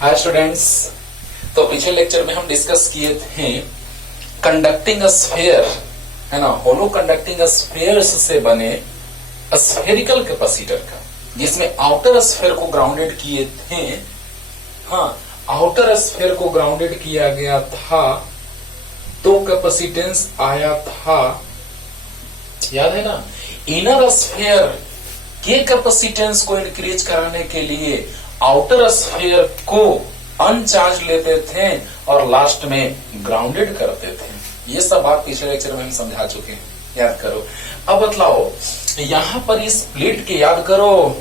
Hi students. तो पिछले lecture में हम डिस्कस किए थे कंडक्टिंग स्फीयर, है ना, होलो कंडक्टिंग स्फीयर्स से बने स्फेरिकल कैपेसिटर का, जिसमें आउटर स्फीयर को ग्राउंडेड किए थे। हाँ, आउटर स्फीयर को ग्राउंडेड किया गया था तो कैपेसिटेंस आया था, याद है ना। इनर स्फीयर के कैपेसिटेंस को इंक्रीज कराने के लिए आउटर स्फीयर को अनचार्ज लेते थे और लास्ट में ग्राउंडेड करते थे। ये सब बात पिछले लेक्चर में हम समझा चुके हैं, याद करो। अब बतलाओ, यहां पर इस प्लेट के याद करो,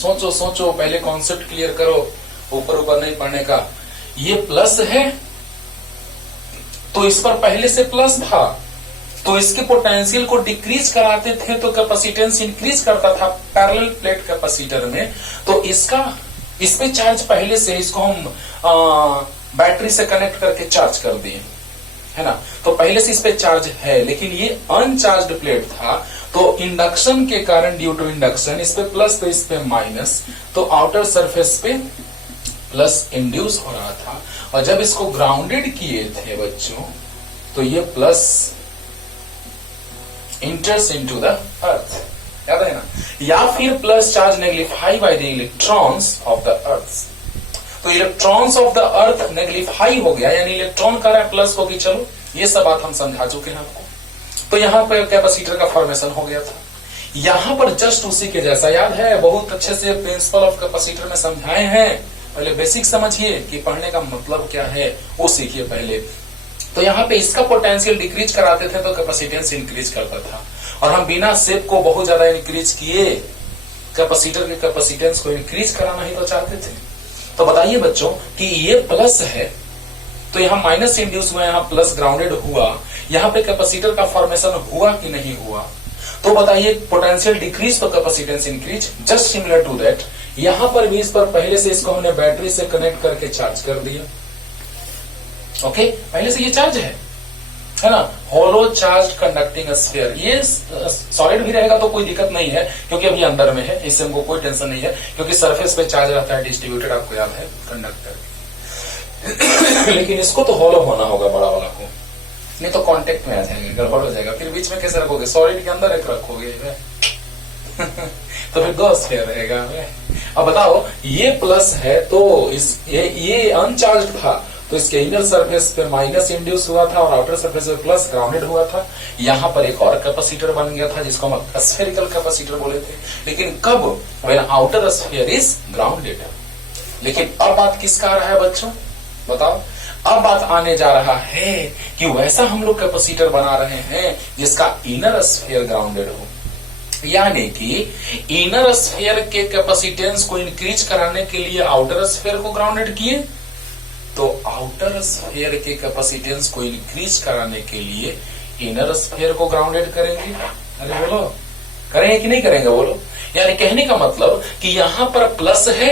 सोचो सोचो, पहले कॉन्सेप्ट क्लियर करो, ऊपर ऊपर नहीं पढ़ने का। ये प्लस है तो इस पर पहले से प्लस था, तो इसके पोटेंशियल को डिक्रीज कराते थे तो कैपेसिटेंस इंक्रीज करता था पैरेलल प्लेट कैपेसिटर में। तो इस पे चार्ज पहले से, इसको हम बैटरी से कनेक्ट करके चार्ज कर दिए, है ना। तो पहले से इस पे चार्ज है, लेकिन ये अनचार्ज्ड प्लेट था, तो इंडक्शन के कारण, ड्यू टू इंडक्शन, इस पे प्लस तो इस पे माइनस, तो आउटर सरफेस पे प्लस इंड्यूस हो रहा था। और जब इसको ग्राउंडेड किए थे बच्चों, तो ये plus enters into the earth, याद है ना। या फिर plus charge neglify by the electrons of the earth. तो electrons of the earth neglify हो गया, यानी इलेक्ट्रॉन का रहा प्लस होगी। चलो, ये सब बात हम समझा चुके हैं आपको। तो यहां पर कैपेसिटर का फॉर्मेशन हो गया था। यहां पर जस्ट उसी के जैसा, याद है, बहुत अच्छे से प्रिंसिपल ऑफ कैपेसिटर में समझाए हैं। पहले बेसिक समझिए कि पढ़ने का मतलब क्या है, वो सीखिए पहले। तो यहाँ पे इसका पोटेंशियल डिक्रीज कराते थे तो कैपेसिटेंस इंक्रीज करता था, और हम बिना सेप को बहुत ज्यादा इंक्रीज किए कैपेसिटर के कैपेसिटेंस को इंक्रीज कराना ही तो चाहते थे। तो बताइए बच्चों कि ये प्लस है तो यहाँ माइनस इंड्यूस हुआ, यहाँ प्लस ग्राउंडेड हुआ, यहाँ पे कैपेसिटर का फॉर्मेशन हुआ कि नहीं हुआ। तो बताइए, पोटेंशियल डिक्रीज तो capacitance increase, just similar to that. यहां पर भी इस पर पहले से इसको हमने बैटरी से कनेक्ट करके चार्ज कर दिया। ओके, पहले से ये चार्ज है ना, होलो चार्ज कंडक्टिंग स्फीयर। ये सॉलिड भी रहेगा तो कोई दिक्कत नहीं है, क्योंकि अभी अंदर में है, इससे हमको कोई टेंशन नहीं है, क्योंकि सरफेस पे चार्ज रहता है डिस्ट्रीब्यूटेड, आपको याद है, कंडक्टर। लेकिन इसको तो होलो होना होगा, बड़ा वाला को, नहीं तो कांटेक्ट में आ जाएंगे, गड़बड़ हो जाएगा। फिर बीच में कैसे रखोगे, सॉलिड के अंदर एक रखोगे तो फिर दो स्फीयर रहेगा। अब बताओ, ये प्लस है तो ये अनचार्ज था, तो इसके इनर सरफेस पे माइनस इंड्यूस हुआ था और आउटर सरफेस पे प्लस ग्राउंडेड हुआ था। यहां पर एक और कैपेसिटर बन गया था, जिसको हम स्फेरिकल कैपेसिटर बोले थे। लेकिन कब? When outer sphere is grounded. लेकिन अब बात किसका आ रहा है बच्चों, बताओ। अब बात आने जा रहा है कि वैसा हम लोग कैपेसिटर बना रहे हैं जिसका इनर स्फीयर ग्राउंडेड हो, यानी कि इनर स्फीयर के कैपेसिटेंस को इंक्रीज कराने के लिए आउटर स्फीयर को ग्राउंडेड किए, तो आउटर स्फीयर के कैपेसिटेंस को इंक्रीज कराने के लिए इनर स्फीयर को ग्राउंडेड करेंगे। अरे बोलो, करेंगे कि नहीं करेंगे, बोलो। यानी कहने का मतलब कि यहां पर प्लस है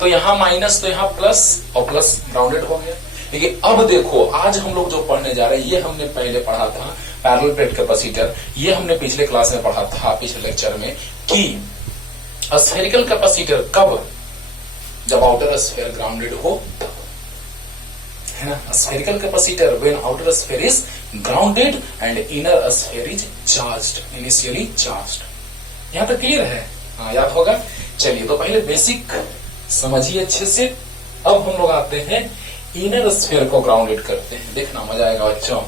तो यहां माइनस, तो यहां प्लस, और प्लस ग्राउंडेड हो गया। लेकिन अब देखो, आज हम लोग जो पढ़ने जा रहे हैं, ये हमने पहले पढ़ा था पैरेलल प्लेट कैपेसिटर, ये हमने पिछले क्लास में पढ़ा था, पिछले लेक्चर में, कि स्फेरिकल कैपेसिटर कब? जब आउटर स्फीयर ग्राउंडेड हो, है ना। Spherical capacitor when outer sphere is grounded and inner sphere is charged, initially charged. यहां तक क्लियर है? हाँ, याद होगा। चलिए, तो पहले बेसिक समझिए अच्छे से। अब हम लोग आते हैं इनर स्फीयर को ग्राउंडेड करते हैं। देखना मजा आएगा बच्चों।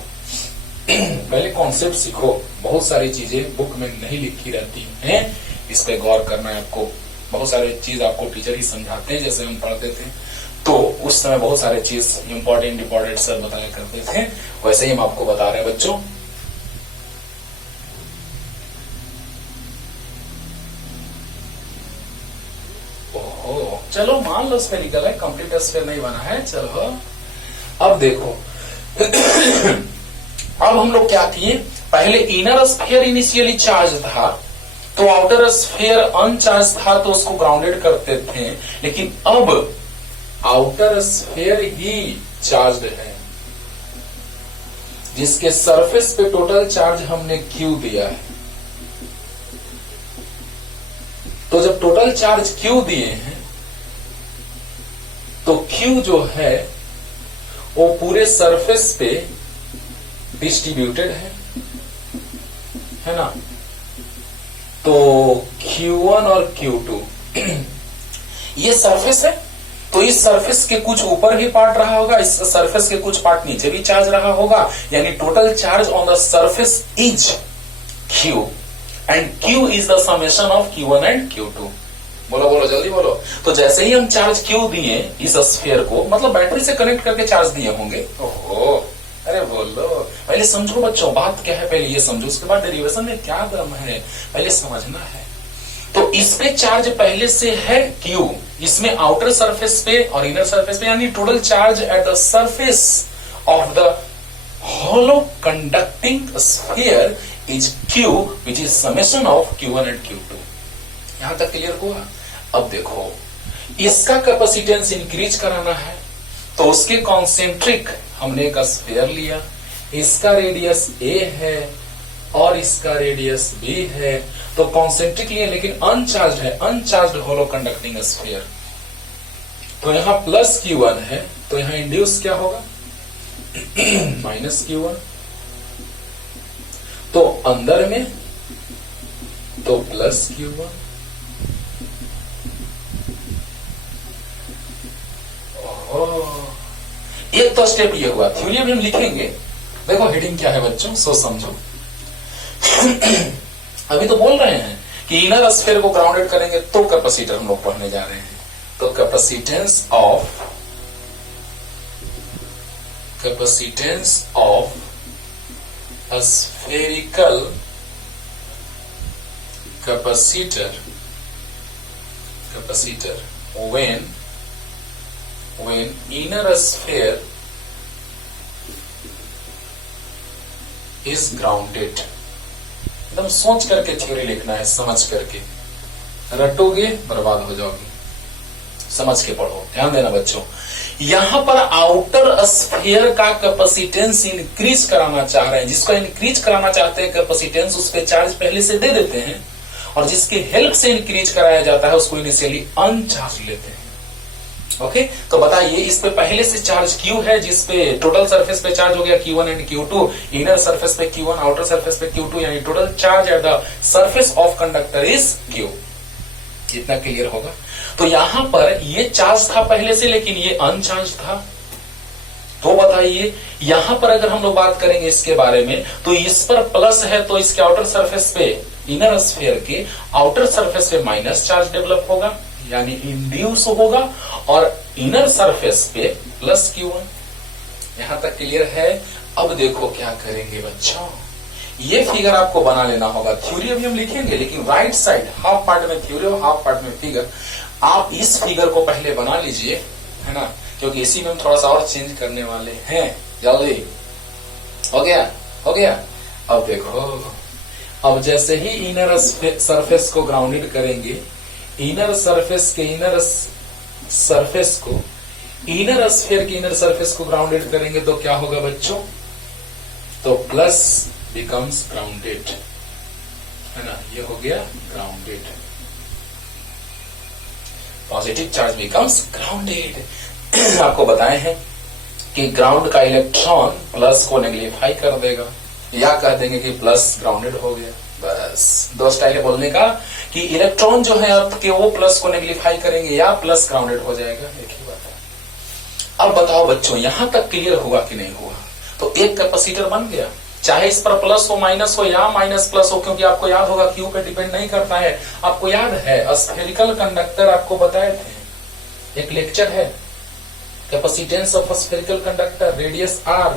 पहले कॉन्सेप्ट सीखो, बहुत सारी चीजें बुक में नहीं लिखी रहती हैं, इस पे गौर करना है आपको। बहुत सारे चीज आपको टीचर ही समझाते हैं, जैसे हम पढ़ते थे तो उस समय बहुत सारे चीज इंपॉर्टेंट सर बताया करते थे, वैसे ही हम आपको बता रहे हैं बच्चों। ओहो, चलो मान लो स्फेरिकल है, कंप्लीट स्फीयर नहीं बना है। चलो अब देखो अब हम लोग क्या किए, पहले इनर स्फीयर इनिशियली चार्ज था, तो आउटर स्फीयर अनचार्ज था, तो उसको ग्राउंडेड करते थे। लेकिन अब आउटर स्फीयर ही चार्ज्ड है, जिसके सरफेस पे टोटल चार्ज हमने क्यू दिया है। तो जब टोटल चार्ज क्यू दिए हैं तो Q जो है वो पूरे सरफेस पे डिस्ट्रीब्यूटेड है ना। तो Q1 और Q2 ये सरफेस है, तो इस सरफेस के कुछ ऊपर भी पार्ट रहा होगा, इस सरफेस के कुछ पार्ट नीचे भी चार्ज रहा होगा, यानी total charge on the surface is Q and Q is the summation of Q1 and Q2। बोलो बोलो जल्दी बोलो। तो जैसे ही हम चार्ज Q दिए इस स्फीयर को, मतलब बैटरी से कनेक्ट करके चार्ज दिए होंगे। ओहो, अरे बोलो, पहले समझो बच्चों, बात क्या है पहले ये समझो, उसके बाद डेरिवेशन में क्या दम है पहले समझना है। तो इस पे चार्ज पहले से है Q, इसमें आउटर सरफेस पे और इनर सरफेस पे, यानी total charge at the surface of the hollow conducting sphere is Q, which is summation of Q1 and Q2। यहां तक क्लियर हुआ। अब देखो, इसका कैपेसिटेंस इंक्रीज कराना है तो उसके कॉन्सेंट्रिक हमने एक स्फीयर लिया, इसका रेडियस A है और इसका रेडियस B है, तो कॉन्सेंट्रिक लिए लेकिन अनचार्ज है, अनचार्ज होलो कंडक्टिंग स्फीयर। तो यहां प्लस Q1 है, तो यहां इंड्यूस क्या होगा माइनस Q1। तो अंदर में तो प्लस Q1। एक तो स्टेप ये हुआ, थ्योरी अभी हम लिखेंगे। देखो हेडिंग क्या है बच्चों, सो समझो। अभी तो बोल रहे हैं कि इनर स्फीयर को ग्राउंडेड करेंगे तो कैपेसिटर हम लोग पढ़ने जा रहे हैं। तो capacitance of spherical capacitor when inner sphere is grounded। एकदम सोच करके थ्योरी लिखना है, समझ करके, रटोगे बर्बाद हो जाओगे। समझ के पढ़ो, ध्यान देना बच्चों। यहां पर आउटर स्फीयर का कैपेसिटेंस इंक्रीज कराना चाह रहे हैं, जिसको इंक्रीज कराना चाहते हैं कैपेसिटेंस, उस पर चार्ज पहले से दे देते हैं, और जिसकी हेल्प से इंक्रीज कराया जाता है उसको इनिशियली अनचार्ज लेते हैं। ओके, तो बताइए, इस पे पहले से चार्ज Q है, जिसपे टोटल सरफेस पे चार्ज हो गया Q1 and Q2, inner surface पे Q1, आउटर सरफेस पे Q2, यानी total charge at the surface of conductor is Q। इतना क्लियर होगा। तो यहां पर ये चार्ज था पहले से, लेकिन ये अनचार्ज था। तो बताइए, यहां पर अगर हम लोग बात करेंगे इसके बारे में, तो इस पर प्लस है, तो इसके आउटर सरफेस पे, इनर स्फीयर के आउटर सरफेस पे माइनस चार्ज डेवलप होगा, यानी इंड्यूस होगा, और इनर सरफेस पे प्लस Q1। यहां तक क्लियर है। अब देखो क्या करेंगे बच्चों, ये फिगर आपको बना लेना होगा। थ्योरी अभी हम लिखेंगे, लेकिन राइट साइड हाफ पार्ट में थ्योरी और हाफ पार्ट में फिगर। आप इस फिगर को पहले बना लीजिए, है ना, क्योंकि इसी में हम थोड़ा सा और चेंज करने वाले हैं। जल्दी हो गया। अब देखो, अब जैसे ही इनर सरफेस को ग्राउंडेड करेंगे, इनर सरफेस के इनर सरफेस को, इनर स्फीयर के इनर सरफेस को ग्राउंडेड करेंगे तो क्या होगा बच्चों, तो प्लस बिकम्स ग्राउंडेड, है ना, ये हो गया grounded. Positive charge becomes grounded. आपको बताए हैं कि ग्राउंड का इलेक्ट्रॉन प्लस को नेगलिफाई कर देगा, या कह देंगे कि प्लस ग्राउंडेड हो गया। बस दो स्टाइल है बोलने का, कि इलेक्ट्रॉन जो है आपके वो प्लस को नेगलिफाई करेंगे या प्लस ग्राउंडेड हो जाएगा, एक ही बात है। अब बताओ बच्चों, यहां तक क्लियर हुआ कि नहीं हुआ? तो एक कैपेसिटर बन गया, चाहे इस पर प्लस हो, माइनस हो या माइनस प्लस हो, क्योंकि आपको याद होगा क्यू पे डिपेंड नहीं करता है। आपको याद है स्फेरिकल कंडक्टर आपको बताए थे, एक लेक्चर है, capacitance of spherical conductor, radius R,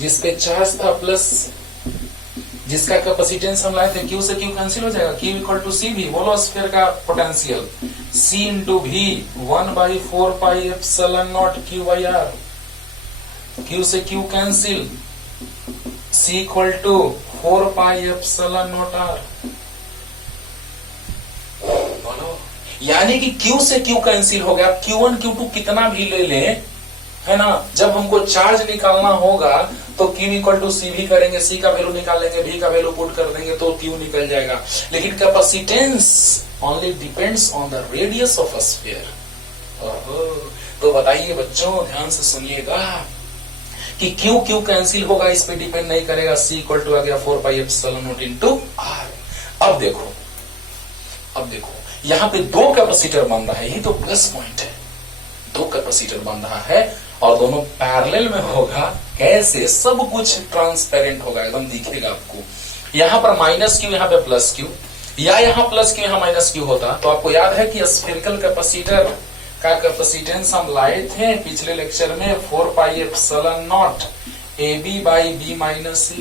जिसपे चार्ज था प्लस, जिसका कैपेसिटेंस हम लाए थे, Q से Q कैंसिल हो जाएगा, Q इक्वल टू सी भी, बोलो स्फीयर का potential C into V 1/4 pi epsilon not Q by R। Q से Q cancel, C equal to 4 pi epsilon not R। बोलो, यानी कि Q से Q कैंसिल हो गया। Q1 Q2 कितना भी ले लें, है ना, जब हमको चार्ज निकालना होगा तो Q इक्वल टू सी भी करेंगे, C का वैल्यू निकालेंगे, V का वैल्यू पुट कर देंगे तो Q निकल जाएगा। लेकिन capacitance only depends on the radius of a sphere. ओहो, तो बताइए बच्चों, ध्यान से सुनिएगा कि क्यू क्यू कैंसिल होगा, इस पे डिपेंड नहीं करेगा। C इक्वल टू आ गया 4 pi epsilon naught into R। अब देखो यहाँ पे दो कैपेसिटर बन रहा है, यही तो प्लस पॉइंट है। दो कैपेसिटर बन रहा है और दोनों पैरेलल में होगा। कैसे? सब कुछ ट्रांसपेरेंट होगा, एकदम दिखेगा आपको। यहाँ पर माइनस क्यू, यहाँ पे प्लस क्यू, या यहाँ प्लस क्यू यहाँ माइनस क्यू होता। तो आपको याद है कि स्फेरिकल कैपेसिटर का कैपेसिटेंस हम लाए थे पिछले लेक्चर में 4 pi epsilon not AB by B minus C।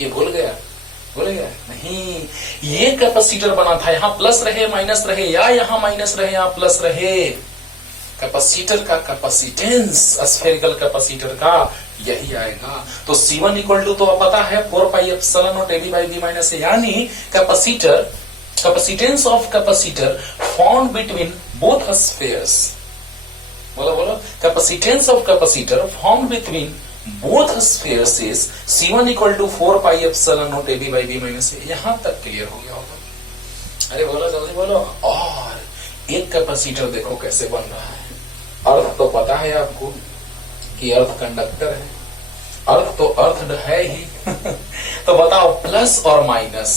ये भूल गया नहीं, ये कैपेसिटर बना था। यहाँ प्लस रहे माइनस रहे, या यहाँ माइनस रहे यहाँ प्लस रहे, कैपेसिटर का कैपेसिटेंस स्फेरिकल कैपेसिटर का यही आएगा। तो C1 इक्वल टू तो पता है 4 pi epsilon not AB by B minus C, यानी capacitance of capacitor found between both spheres. बोलो, capacitance of capacitor found between both spheres is C1 equal to 4 pi epsilon naught AB by B minus A। यहां तक clear हो गया होगा। अरे बोलो जल्दी बोलो। और एक कैपेसिटर देखो कैसे बन रहा है। अर्थ तो पता है आपको कि अर्थ कंडक्टर है, अर्थ तो अर्थ है ही तो बताओ, प्लस और माइनस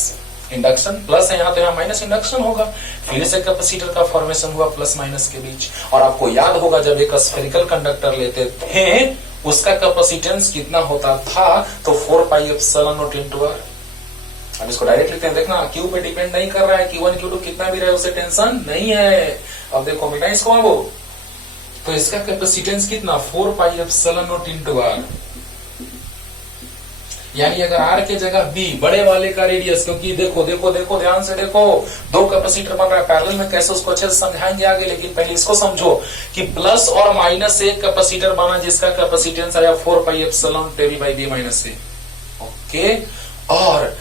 इंडक्शन, प्लस है यहाँ तो यहाँ माइनस इंडक्शन होगा। फिर से कैपेसिटर का फॉर्मेशन हुआ प्लस माइनस के बीच। और आपको याद होगा जब एक स्फेरिकल कंडक्टर लेते थे उसका कैपेसिटेंस कितना होता था, तो 4 pi epsilon naught into R। अब इसको डायरेक्ट लिखते हैं, देखना क्यू पे डिपेंड नहीं कर रहा है, Q1 Q2 कितना भी रहे उसे टेंशन नहीं है। अब देखो बेटा इसको, अब तो इसका कैपेसिटेंस कितना 4 pi epsilon naught into R, यानी अगर R के जगह B बड़े वाले का रेडियस, क्योंकि देखो ध्यान से देखो, दो कैपेसिटर बन रहा है पैरेलल में, कैसे उसको अच्छे से समझाएंगे आगे, लेकिन पहले इसको समझो कि प्लस और माइनस एक कैपेसिटर बना जिसका कैपेसिटेंस आया 4 पाई एप्सिलॉन टेबी by B minus C। Okay, और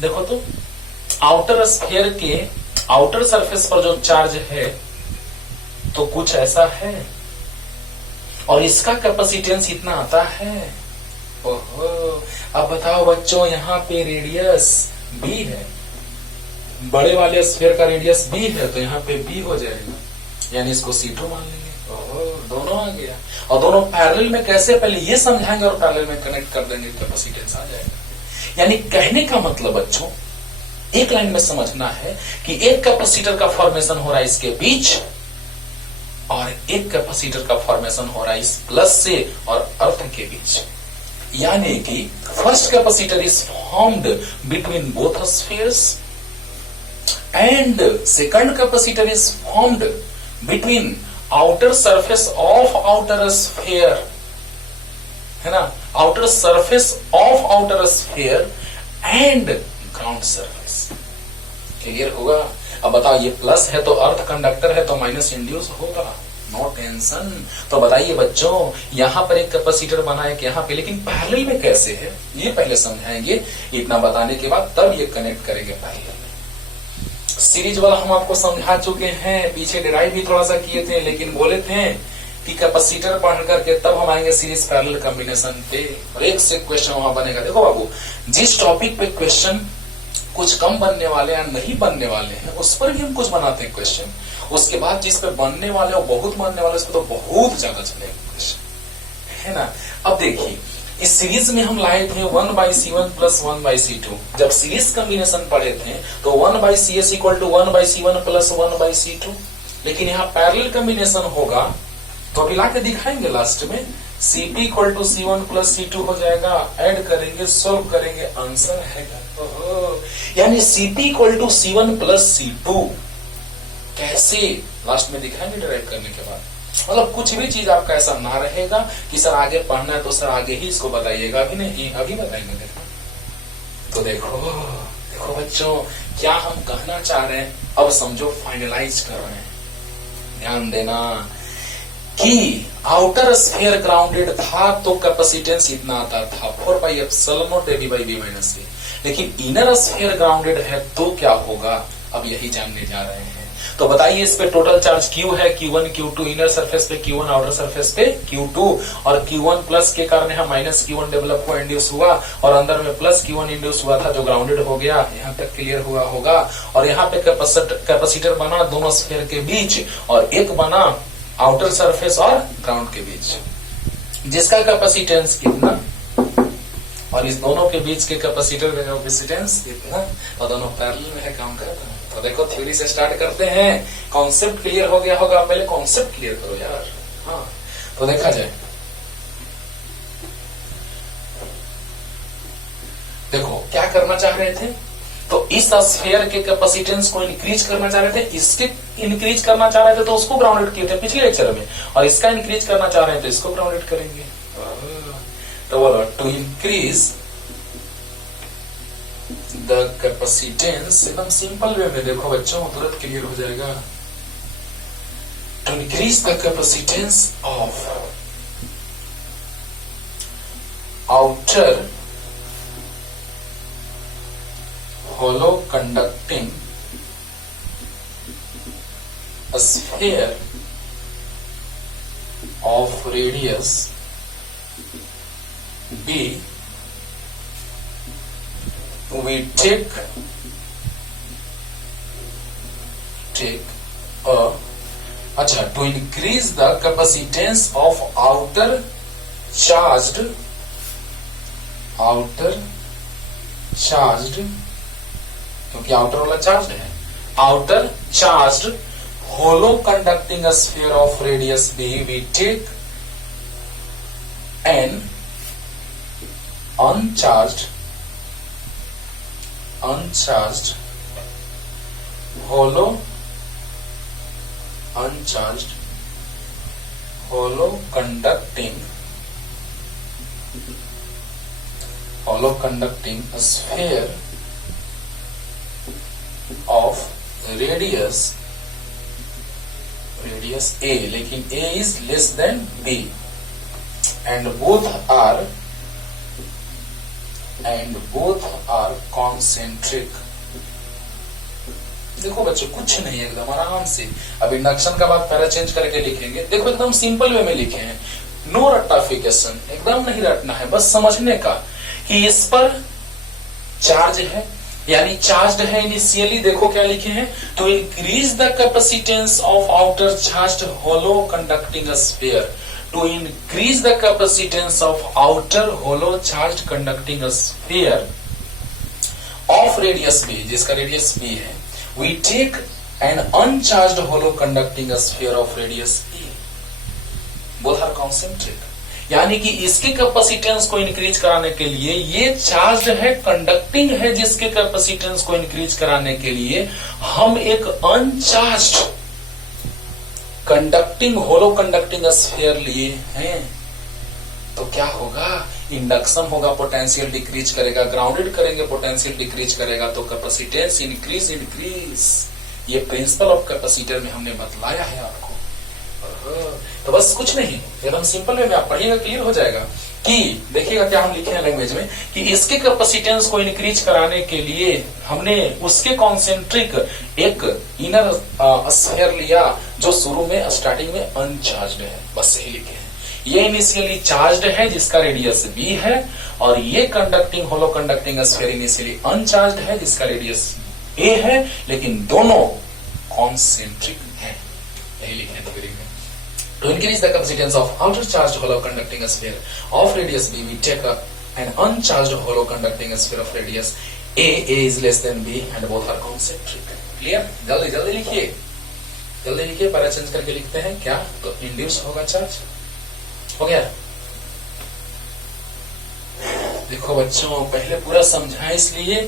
देखो तो आउटर स्फीयर के आउटर सरफेस पर जो चार्ज है तो कुछ ऐसा है, और इसका कैपेसिटेंस इतना आता है। ओहो, अब बताओ बच्चों, यहाँ पे रेडियस B है, बड़े वाले स्फीयर का रेडियस B है, तो यहाँ पे B हो जाएगा, यानी इसको C2 मान लेंगे। ओहो, दोनों आ गया। और दोनों पैरेलल में कैसे, पहले ये समझाएंगे और पैरेलल में कनेक्ट कर देंगे, कैपेसिटेंस आ जाएगा। यानी कहने का मतलब बच्चों, एक लाइन में समझना है कि एक कैपेसिटर का फॉर्मेशन हो रहा है इसके बीच, और एक कैपेसिटर का फॉर्मेशन हो रहा है इस प्लस से और अर्थ के बीच। यानी कि first capacitor is formed between both spheres and second capacitor is formed between outer surface of outer sphere, है ना, outer surface of outer sphere and ground surface. Clear होगा? अब बताओ, ये प्लस है तो अर्थ कंडक्टर है तो माइनस इंड्यूस होगा, नो टेंशन। तो बताइए बच्चों, यहां पर एक कैपेसिटर बना है कि यहाँ पे, लेकिन पैरेलल में कैसे है ये पहले समझाएंगे। इतना बताने के बाद तब ये कनेक्ट करेंगे पैरेलल में। सीरीज वाला हम आपको समझा चुके हैं, पीछे डिराइव भी थोड़ा सा किए थे, लेकिन बोले थे कि कैपेसिटर पढ़ करके तब हम आएंगे सीरीज पैरेलल कॉम्बिनेशन पे, और एक से क्वेश्चन वहां बनेगा। देखो बाबू, जिस टॉपिक पे क्वेश्चन कुछ कम बनने वाले या नहीं बनने वाले हैं उस पर भी हम कुछ बनाते हैं क्वेश्चन, उसके बाद जिस पे बनने वाले और बहुत बनने वाले उस पर तो बहुत ज्यादा चलेगा क्वेश्चन, है ना। अब देखिए, इस सीरीज में हम लाए थे 1/C1 प्लस 1/C2। जब सीरीज कॉम्बिनेशन पढ़े थे तो 1/CS equal to 1/C1 plus 1/C2, लेकिन यहाँ पैरेलल कॉम्बिनेशन होगा तो अभी लाके दिखाएंगे लास्ट में। CP equal to C1 plus C2 हो जाएगा, ऐड करेंगे, सोल्व करेंगे, आंसर आएगा। यानी CP equal to C1 plus C2 कैसे, लास्ट में दिखाएंगे डिराइव करने के बाद। मतलब कुछ भी चीज आपका ऐसा ना रहेगा कि सर आगे पढ़ना है तो सर आगे ही इसको बताइएगा, अभी नहीं, अभी बताएंगे। देखो तो देखो बच्चों, क्या हम कहना चाह रहे हैं अब समझो, फाइनलाइज कर रहे हैं। ध्यान देना कि आउटर स्फीयर ग्राउंडेड था तो कैपेसिटेंस इतना आता था 4 pi epsilon not AB by B minus C, लेकिन इनर स्फीयर ग्राउंडेड है तो क्या होगा, अब यही जानने जा रहे हैं। तो बताइए इस पे टोटल चार्ज Q है, Q1 Q2 इनर सरफेस पे Q1 आउटर सरफेस पे Q2 और Q1 प्लस के कारण यहाँ माइनस Q1 डेवलप हुआ, इंड्यूस हुआ और अंदर में प्लस Q1 इंड्यूस हुआ था जो ग्राउंडेड हो गया। यहाँ तक क्लियर हुआ होगा। और यहाँ पे कैपेसिटर बना दोनों स्फीयर के बीच और एक बना आउटर सरफेस और ग्राउंड के बीच, जिसका कैपेसिटेंस कितना और इस दोनों के बीच के कैपेसिटर का कैपेसिटेंस कितना, और दोनों पैरेलल में है, काम करता है। तो देखो थ्योरी से स्टार्ट करते हैं। कॉन्सेप्ट क्लियर हो गया होगा, पहले कॉन्सेप्ट क्लियर करो यार। हाँ, तो देखा जाए, देखो क्या करना चाह रहे थे, तो इस स्फीयर के कैपेसिटेंस को इंक्रीज करना चाह रहे थे, इसके इंक्रीज करना चाह रहे थे तो उसको ग्राउंडेड किए थे पिछले लेक्चर में, और इसका इंक्रीज करना चाह रहे थे तो इसको ग्राउंडेड करेंगे। तो बोलो टू इंक्रीज द कैपेसिटेंस, एकदम सिंपल वे में देखो बच्चों, तुरंत क्लियर हो जाएगा। To increase the capacitance of outer hollow conducting a sphere of radius b, we take a, अच्छा, to increase the capacitance of outer charged क्योंकि आउटर वाला चार्ज है, outer charged hollow conducting sphere of radius B, we take an uncharged hollow conducting sphere of radius A, लेकिन A is less than B and both are concentric। देखो बच्चों कुछ नहीं, एकदम आराम से। अब इंडक्शन का बाद पैरा चेंज करके लिखेंगे। देखो एकदम सिंपल वे में लिखे हैं, नो रट्टाफिकेशन, एकदम नहीं रटना है, बस समझने का कि इस पर चार्ज है, यानी चार्ज्ड है इनिशियली। देखो क्या लिखे हैं, to increase the capacitance of outer charged hollow conducting sphere, to increase the capacitance of outer hollow charged conducting sphere of radius B, जिसका रेडियस बी है, we take an uncharged hollow conducting sphere of radius A, both are concentric. यानी कि इसके capacitance को increase कराने के लिए, ये चार्ज है, कंडक्टिंग है, जिसके कैपेसिटेंस को इंक्रीज कराने के लिए हम एक अनचार्ज्ड कंडक्टिंग होलो कंडक्टिंग स्फीयर लिए हैं। तो क्या होगा, इंडक्शन होगा, पोटेंशियल डिक्रीज करेगा, ग्राउंडेड करेंगे, पोटेंशियल डिक्रीज करेगा, तो कैपेसिटेंस इंक्रीज। ये प्रिंसिपल ऑफ कैपेसिटर में हमने बतलाया है आपको। तो बस कुछ नहीं, एकदम सिंपल वे में आप पढ़िएगा, क्लियर हो जाएगा। कि देखिएगा क्या हम लिखे हैं लैंग्वेज में, कि इसके कैपेसिटेंस को इंक्रीज कराने के लिए हमने उसके कॉन्सेंट्रिक एक इनर स्फीयर लिया जो शुरू में स्टार्टिंग में अनचार्ज्ड है, बस यही लिखे हैं। ये इनिशियली चार्ज्ड है जिसका रेडियस बी है, और ये कंडक्टिंग होलो कंडक्टिंग स्फीयर इनिशियली अनचार्ज्ड है जिसका रेडियस ए है, लेकिन दोनों कॉन्सेंट्रिक है, यही लिखे हैं थ्योरी में। To increase the capacitance of outer charged hollow conducting sphere of radius b, we take an uncharged hollow conducting sphere of radius a. A is less than b and both are concentric. Clear? जल्दी लिखिए, para change करके लिखते हैं क्या, तो induce होगा charge, हो गया। देखो बच्चों, पहले पूरा समझा इसलिए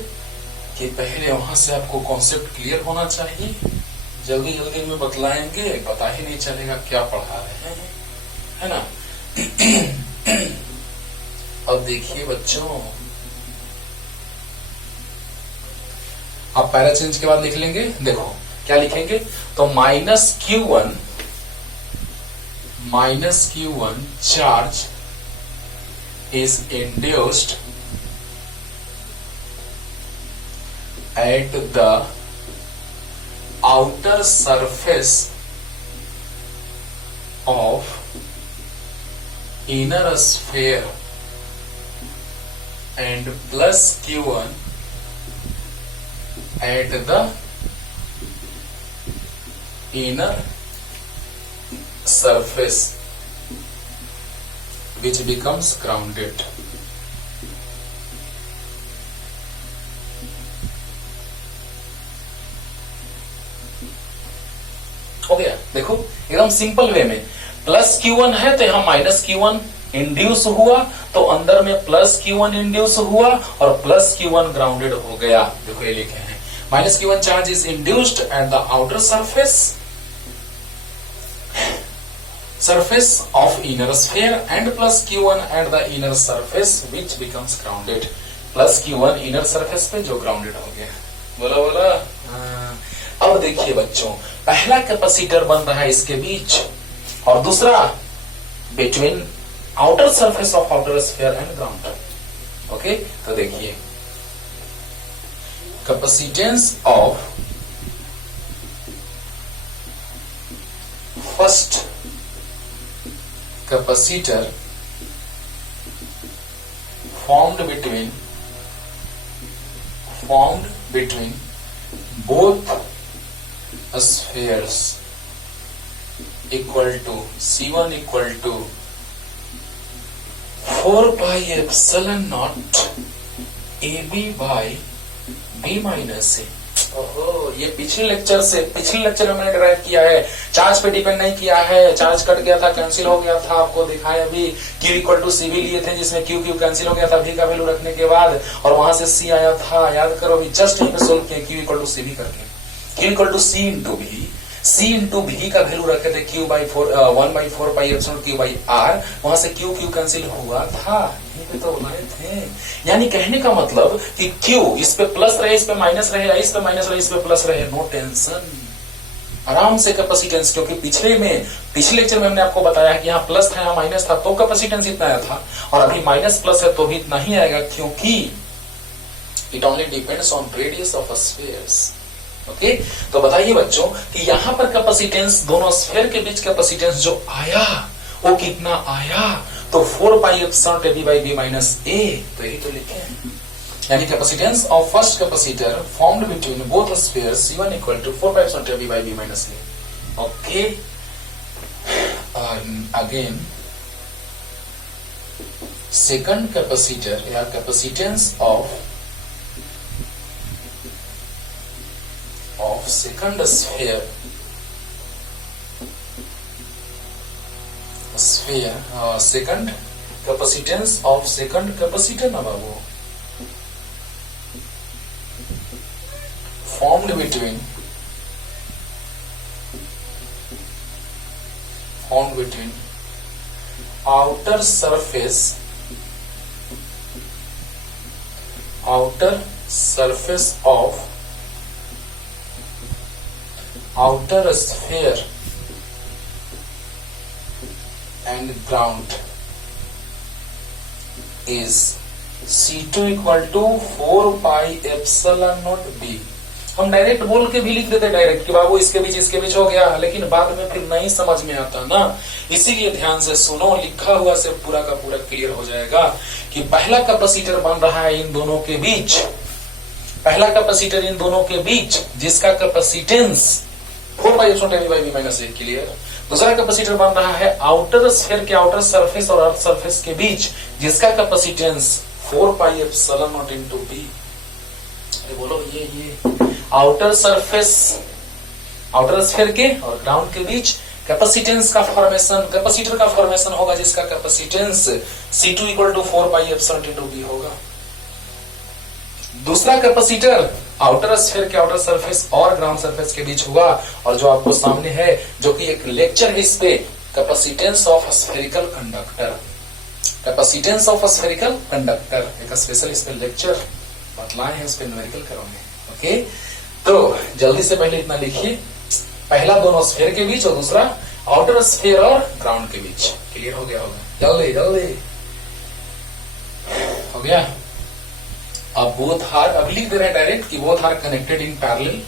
कि पहले वहां से आपको कॉन्सेप्ट क्लियर होना चाहिए। जल्दी में बतलाएंगे, पता ही नहीं चलेगा क्या पढ़ा रहे हैं, है ना। अब देखिए बच्चों, आप पैरा चेंज के बाद लिख लेंगे। देखो क्या लिखेंगे, तो minus Q1 charge is induced at the outer surface of inner sphere and plus q1 at the inner surface which becomes grounded. हो गया। देखो एकदम सिंपल वे में प्लस Q1 है तो यहां माइनस Q1 इंड्यूस हुआ, तो अंदर में प्लस Q1 इंड्यूस हुआ और प्लस Q1 ग्राउंडेड हो गया। देखो ये लिखे हैं minus Q1 charge is induced at the outer surface of inner sphere and plus Q1 at the inner surface which becomes grounded. Plus Q1 inner surface पे जो grounded हो गया। बोला बोला। अब देखिए बच्चों, पहला कैपेसिटर बन रहा है इसके बीच और दूसरा between outer surface of outer sphere and ground. Okay, तो देखिए capacitance of first capacitor formed between both spheres equal to C1 equal to 4 pi epsilon naught AB by B minus A। ओहो, ये पिछले लेक्चर में मैंने drive किया है, charge पे डिपेंड नहीं किया है। चार्ज कट गया था, कैंसिल हो गया था, आपको दिखाया अभी। Q इक्वल टू सी भी लिए थे जिसमें Q कैंसिल हो गया था V का वैल्यू रखने के बाद, और वहां से C आया था। याद करो अभी जस्ट यहीं पे सोल्व किया Q इक्वल टू सी भी करके। Q equal to C into B का वैल्यू रखे थे Q by 1/4 pi epsilon Q by R, वहां से Q कैंसिल हुआ था, यहीं पे तो बनाए थे। यानी कहने का मतलब कि Q इस पे प्लस रहे, इस पे माइनस रहे, इस पे माइनस रहे, इस पे प्लस रहे, नो टेंशन, आराम से कैपेसिटेंस। क्योंकि पिछले लेक्चर में हमने आपको बताया कि यहाँ प्लस था यहाँ माइनस था तो कैपेसिटेंस इतना आया था, और अभी माइनस प्लस है तो भी इतना ही आएगा, क्योंकि it only depends on radius of spheres. Okay, तो बताइए बच्चों कि यहां पर कैपेसिटेंस, दोनों स्फीयर के बीच कैपेसिटेंस जो आया वो कितना आया, तो 4 पाई एप्सिलॉन टेबी बाई बी माइनस ए, तो यही तो लिखे हैं। यानी capacitance of first capacitor formed between both spheres C1 equal to 4 pi epsilon टेबी by B minus A. Okay, again second capacitor या capacitance of second sphere second capacitance of second capacitor na babu formed between outer surface of outer sphere and ground is C2 equal to 4 pi epsilon naught B। हम direct बोल के भी लिख देते direct कि बाबू इसके बीच हो गया, लेकिन बाद में फिर नहीं समझ में आता ना, इसीलिए ध्यान से सुनो, लिखा हुआ से पूरा का पूरा क्लियर हो जाएगा कि पहला कैपेसिटर बन रहा है इन दोनों के बीच, पहला कैपेसिटर इन दोनों के बीच जिसका कैपेसिटेंस 4 पाई एप्सिलॉन टेबी by B minus A, clear. दूसरा कैपेसिटर बन रहा है आउटर स्फीयर के आउटर सरफेस और अर्थ सरफेस के बीच जिसका capacitance 4 pi epsilon naught into B. अरे बोलो ये आउटर सरफेस, आउटर स्फीयर के और ग्राउंड के बीच कैपेसिटेंस का फॉर्मेशन, कैपेसिटर का फॉर्मेशन होगा जिसका capacitance C2 equal to 4 pi epsilon into B होगा। दूसरा कैपेसिटर आउटर स्फीयर के आउटर सरफेस और ग्राउंड सरफेस के बीच हुआ, और जो आपको सामने है जो कि एक लेक्चर है इस पे, capacitance of spherical conductor, capacitance of spherical conductor, एक स्पेशल इस पे लेक्चर बतलाए हैं, उस पे न्यूमेरिकल करोगे। ओके, तो जल्दी से पहले इतना लिखिए, पहला दोनों स्फीयर के बीच और दूसरा आउटर स्फीयर और ग्राउंड के बीच। क्लियर हो गया होगा, जल्दी जल्दी हो गया। अब बोथ आर, अब लिख दे रहे हैं डायरेक्ट कि both are connected in parallel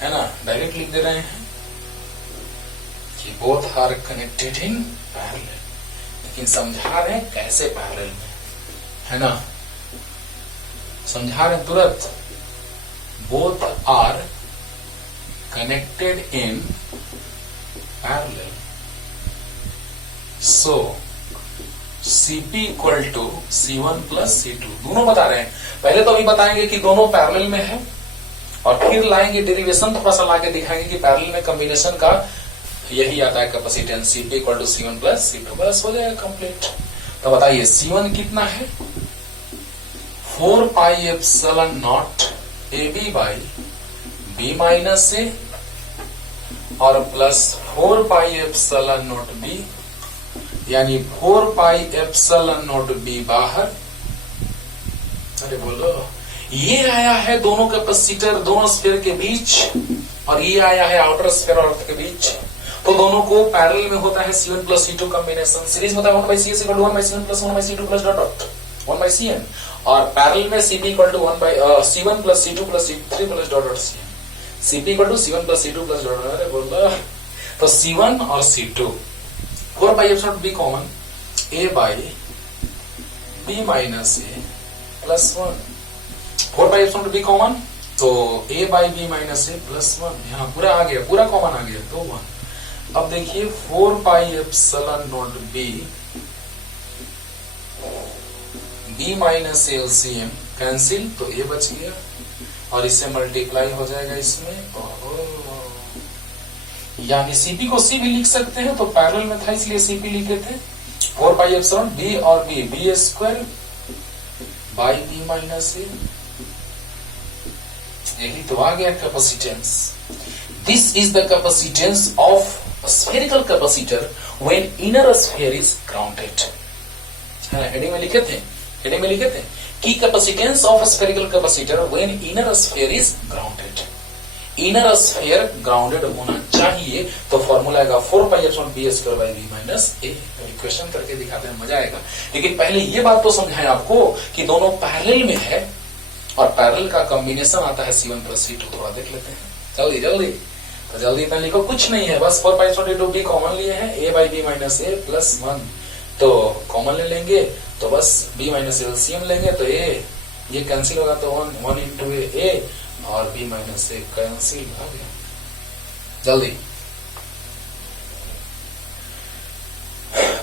है ना, डायरेक्ट लिख दे रहे हैं कि both are connected in parallel, लेकिन समझा रहे हैं कैसे पैरेलल में, है ना, समझा रहे हैं तुरंत। Both are connected in parallel, so Cp equal to C1 plus C2, दोनों बता रहे हैं। पहले तो अभी बताएंगे कि दोनों पैरेलल में है, और फिर लाएंगे डेरिवेशन, थोड़ा सा लाके दिखाएंगे कि पैरेलल में कॉम्बिनेशन का यही आता है capacitance, Cp equal to C1 plus C2, बस हो जाएगा कंप्लीट। तो बताइए C1 कितना है, 4 pi epsilon not AB by B minus A, और plus 4 pi epsilon not B, यानी 4 पाई एप्सिलॉन नॉट B बाहर। अरे बोलो, ये आया है दोनों कैपेसिटर, दोनों स्फीयर के बीच, और ये आया है आउटर स्फीयर और अर्थ के बीच। तो दोनों को पैरेलल में होता है C1 plus C2 combination, series में होता है 1/CS equal to 1/C1 plus 1/C2 plus dot dot 1/CN, और पैरेलल में Cp equal to C1 plus C2 plus C3 plus dot dot CN, Cp equal to C1 plus C2 plus dot dot. अरे बोलो, तो C1 और C2, 4 pi epsilon B common, A by B minus A plus 1, 4 pi epsilon B common, तो A by B minus A plus 1, यहाँ पूरा आ गया, पूरा common आ गया, तो 1। अब देखिए 4 pi epsilon not B minus A LCM cancel, तो A बच गया, और इससे मल्टीप्लाई हो जाएगा इसमें। यानी Cp को C भी लिख सकते हैं, तो पैरेलल में था इसलिए Cp लिखे थे, 4 पाई एप्सिलॉन B और B square by B minus A, यही तो आ गया capacitance. This is the capacitance of spherical capacitor when inner sphere is grounded. Heading में लिखे थे कि capacitance of spherical capacitor when inner sphere is grounded. Inner sphere grounded होना चाहिए, तो फॉर्मूला आएगा 4 pi epsilon B square by B minus A। Equation करके दिखाते हैं, मजा आएगा। लेकिन पहले ये बात तो समझाएं आपको कि दोनों पैरेलल में है, और पैरेलल का कॉम्बिनेशन आता है C1 प्लस C2। थोड़ा देख लेते हैं, जल्दी जल्दी। तो जल्दी इतना लिखो, कुछ नहीं है, बस 4 पाई एप्सिलॉन B कॉमन लिए हैं, A by B minus A plus 1, तो कॉमन ले लेंगे, तो बस B माइनस LCM लेंगे, तो A ये कैंसिल होगा, तो 1 इंटू A और B माइनस A कैंसिल आ गया। जल्दी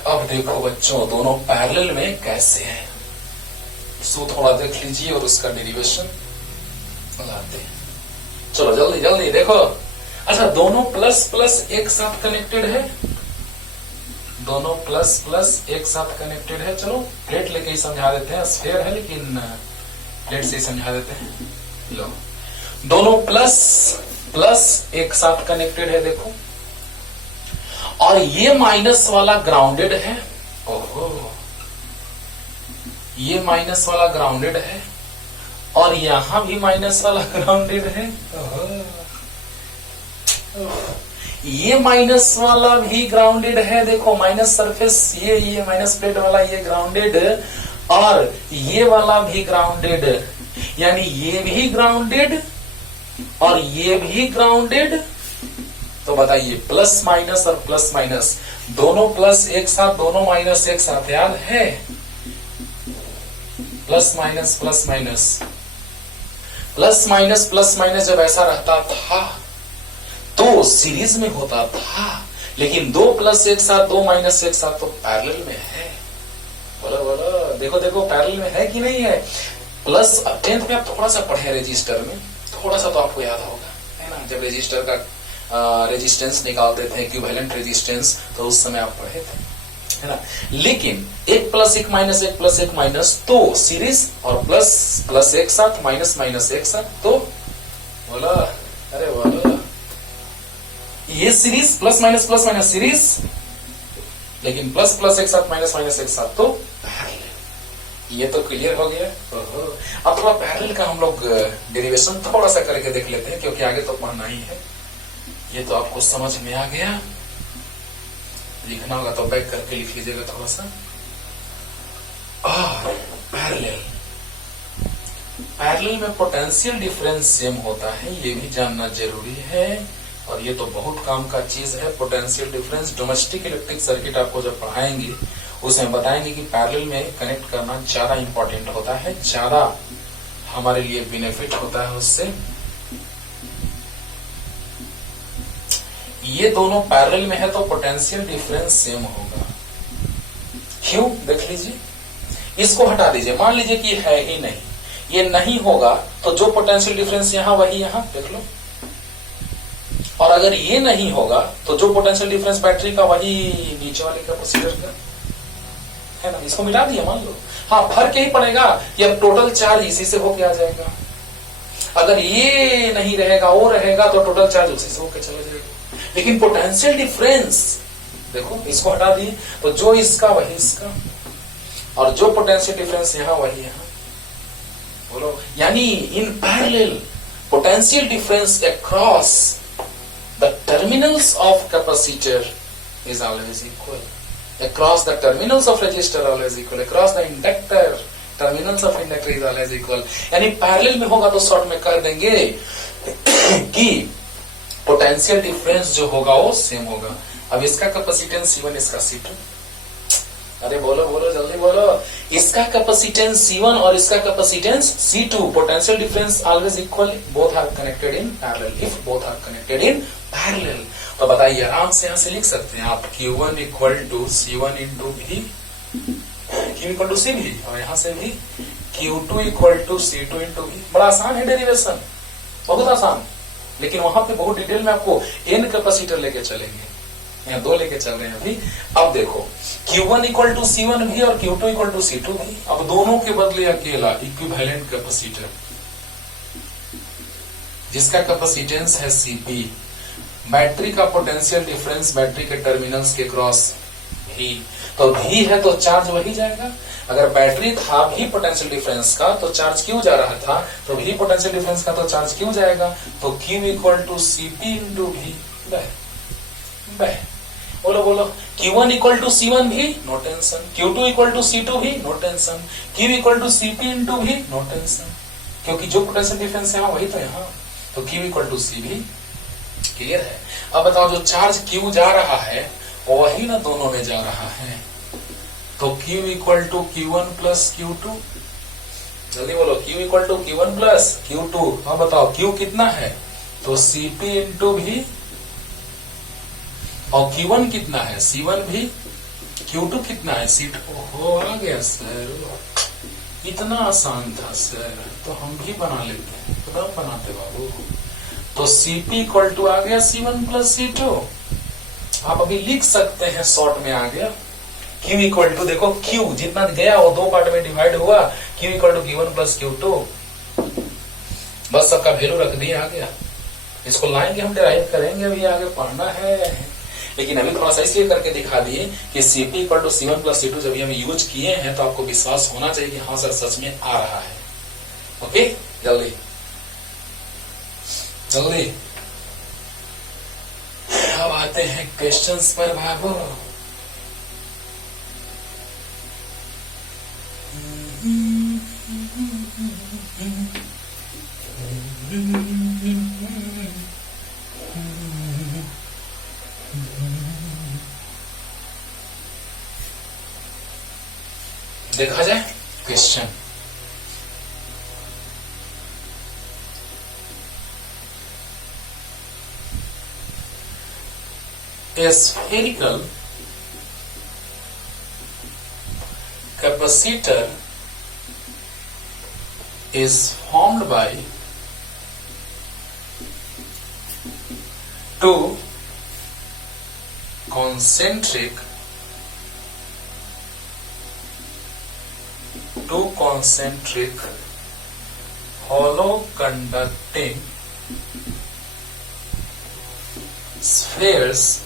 अब देखो बच्चों, दोनों पैरेलल में कैसे हैं, सो थोड़ा देख लीजिए और उसका डेरिवेशन लाते हैं। चलो जल्दी जल्दी देखो। अच्छा, दोनों प्लस प्लस एक साथ कनेक्टेड है, दोनों प्लस प्लस एक साथ कनेक्टेड है। चलो प्लेट लेके ही समझा देते हैं, स्फीयर है लेकिन प्लेट से ही समझा देते हैं। लो, दोनों प्लस प्लस एक साथ कनेक्टेड है, देखो, और ये माइनस वाला ग्राउंडेड है। ओहो, ये माइनस वाला ग्राउंडेड है, और यहां भी माइनस वाला ग्राउंडेड है। ये माइनस वाला भी ग्राउंडेड है, देखो माइनस सरफेस, ये माइनस प्लेट वाला ये ग्राउंडेड, और ये वाला भी ग्राउंडेड, यानी ये भी ग्राउंडेड और ये भी ग्राउंडेड। तो बताइए, प्लस माइनस और प्लस माइनस, दोनों प्लस एक साथ, दोनों माइनस एक साथ, याद है? Plus minus plus minus plus minus plus minus जब ऐसा रहता था तो सीरीज में होता था, लेकिन दो प्लस एक साथ, दो माइनस एक साथ तो पैरेलल में है। बोलो बोलो, देखो देखो पैरेलल में है कि नहीं है? प्लस 10th में आप थोड़ा सा पढ़े रजिस्टर में, थोड़ा सा तो आपको याद होगा, है ना? जब रजिस्टर का रेजिस्टेंस निकालते थे, इक्विवेलेंट रेजिस्टेंस, तो उस समय आप पढ़े थे, है ना? लेकिन एक प्लस एक माइनस तो सीरीज, और प्लस प्लस एक साथ, माइनस माइनस एक साथ, तो बोला, अरे बोलो, ये सीरीज प्लस माइनस सीरीज, लेकिन प्लस प्लस एक साथ, माइनस माइनस एक साथ तो पैरेलल। ये तो क्लियर हो गया। अब थोड़ा पैरेलल का हम लोग डेरिवेशन थोड़ा सा करके देख लेते हैं, क्योंकि आगे तो पढ़ना ही है। ये तो आपको समझ में आ गया, लिखना होगा तो बैक करके लिख लीजिएगा थोड़ा सा। और पैरेलल पैरेलल में पोटेंशियल डिफरेंस सेम होता है, ये भी जानना जरूरी है। और ये तो बहुत काम का चीज है potential difference. Domestic electric circuit आपको जब पढ़ाएंगे उसमें बताएंगे कि पैरेलल में कनेक्ट करना ज्यादा इंपॉर्टेंट होता है, ज्यादा हमारे लिए बेनिफिट होता है उससे। ये दोनों पैरेलल में है तो पोटेंशियल डिफरेंस सेम होगा। क्यों, देख लीजिए, इसको हटा दीजिए, मान लीजिए कि है ही नहीं, ये नहीं होगा तो जो पोटेंशियल डिफरेंस यहां वही यहां, देख लो। और अगर ये नहीं होगा तो जो पोटेंशियल डिफरेंस बैटरी का वही नीचे वाले कैपेसिटर का है ना, इसको मिटा दिया मान लो। हाँ, फर्क यही पड़ेगा कि अब टोटल चार्ज इसी से होके आ जाएगा। अगर ये नहीं रहेगा वो रहेगा तो टोटल चार्ज उसी से होके चला जाएगा। लेकिन पोटेंशियल डिफरेंस देखो, इसको हटा दिए तो जो इसका वही इसका, और जो पोटेंशियल डिफरेंस यहां वही यहां। बोलो, यानी in parallel potential difference across the terminals of capacitor is always equal. Across the terminals of resistor always equal. Across the inductor terminals of inductor is always equal. यानी पैरेलल में होगा तो short में कर देंगे कि पोटेंशियल डिफरेंस जो होगा वो सेम होगा। अब इसका कैपेसिटेंस C1, इसका C2। अरे बोलो बोलो जल्दी बोलो, इसका कैपेसिटेंस C1 और इसका capacitance C2, potential difference always equal, both are connected in parallel. If both are connected in parallel तो बताइए, आराम से यहां से लिख सकते हैं आप Q1 equal to C1 into V, Q equal to CV, और यहां से भी Q2 equal to C2 into V। बड़ा आसान है डेरिवेशन, बहुत आसान। लेकिन वहां पे बहुत डिटेल में आपको n कैपेसिटर लेके चलेंगे, यहाँ 2 लेके चल रहे हैं अभी। अब देखो, Q1 इक्वल टू C1 भी और Q2 इक्वल टू C2 भी। अब दोनों के बदले अकेला इक्विवेलेंट कैपेसिटर जिसका कैपेसिटेंस है Cp, बैटरी का पोटेंशियल डिफरेंस बैटरी के टर्मिनल्स के क्रॉस V, तो V है तो चार्ज वही जाएगा। अगर बैटरी था भी पोटेंशियल डिफरेंस का तो चार्ज क्यों जा रहा था, तो V पोटेंशियल डिफरेंस का तो चार्ज क्यों जाएगा। तो Q equal to Cp into V। बोलो बोलो, Q1 इक्वल टू C1 भी no tension, Q2 equal to C2 भी no tension, Q equal to Cp into भी नो टेंशन, क्योंकि जो पोटेंशियल डिफरेंस है वही तो यहाँ। तो Q इक्वल टू C भी क्लियर है। अब बताओ, जो चार्ज Q जा रहा है वही ना दोनों में जा रहा है, तो Q equal to Q1 plus Q2। जल्दी बोलो, Q equal to Q1 plus Q2। अब बताओ Q कितना है, तो Cp इंटू भी, और Q1 कितना है C1 भी, Q2 कितना है C2। ओहो, आ गया सर, इतना आसान था सर, तो हम भी बना लेते हैं, एकदम बनाते बाबू। तो Cp इक्वल टू आ गया C1 प्लस C2। आप अभी लिख सकते हैं, शॉर्ट में आ गया Q इक्वल टू, देखो Q जितना गया वो 2 पार्ट में डिवाइड हुआ, Q equal to Q1 plus Q2, बस सबका वैल्यू रख दिया, आ गया। इसको लाएंगे, हम डिराइव करेंगे, अभी आगे पढ़ना है। लेकिन अभी थोड़ा सा इसलिए करके दिखा दिए कि Cp equal to C1 plus C2 जब हम यूज किए हैं तो आपको विश्वास होना चाहिए कि हाँ सर सच में आ रहा है। ओके, जल्दी जल्दी अब आते हैं क्वेश्चंस पर बाबू। देखा जाए question. A spherical capacitor is formed by two concentric hollow conducting spheres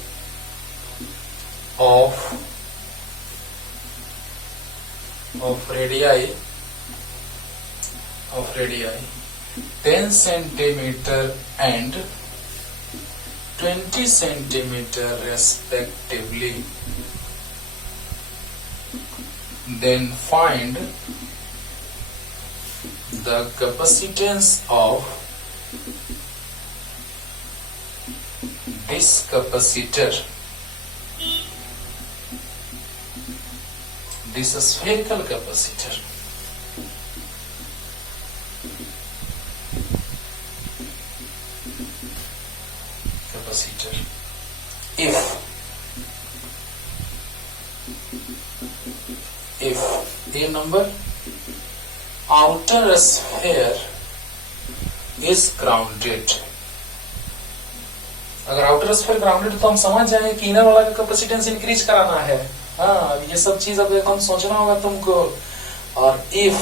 of radii 10 centimeter and 20 centimeter respectively. Then find the capacitance of this capacitor, this spherical capacitor, if a number outer sphere is grounded, अगर outer sphere grounded तो हम समझ जाएंगे कि inner वाला का capacitance increase कराना है। हाँ, ये सब चीज अब एकदम सोचना होगा तुमको। और इफ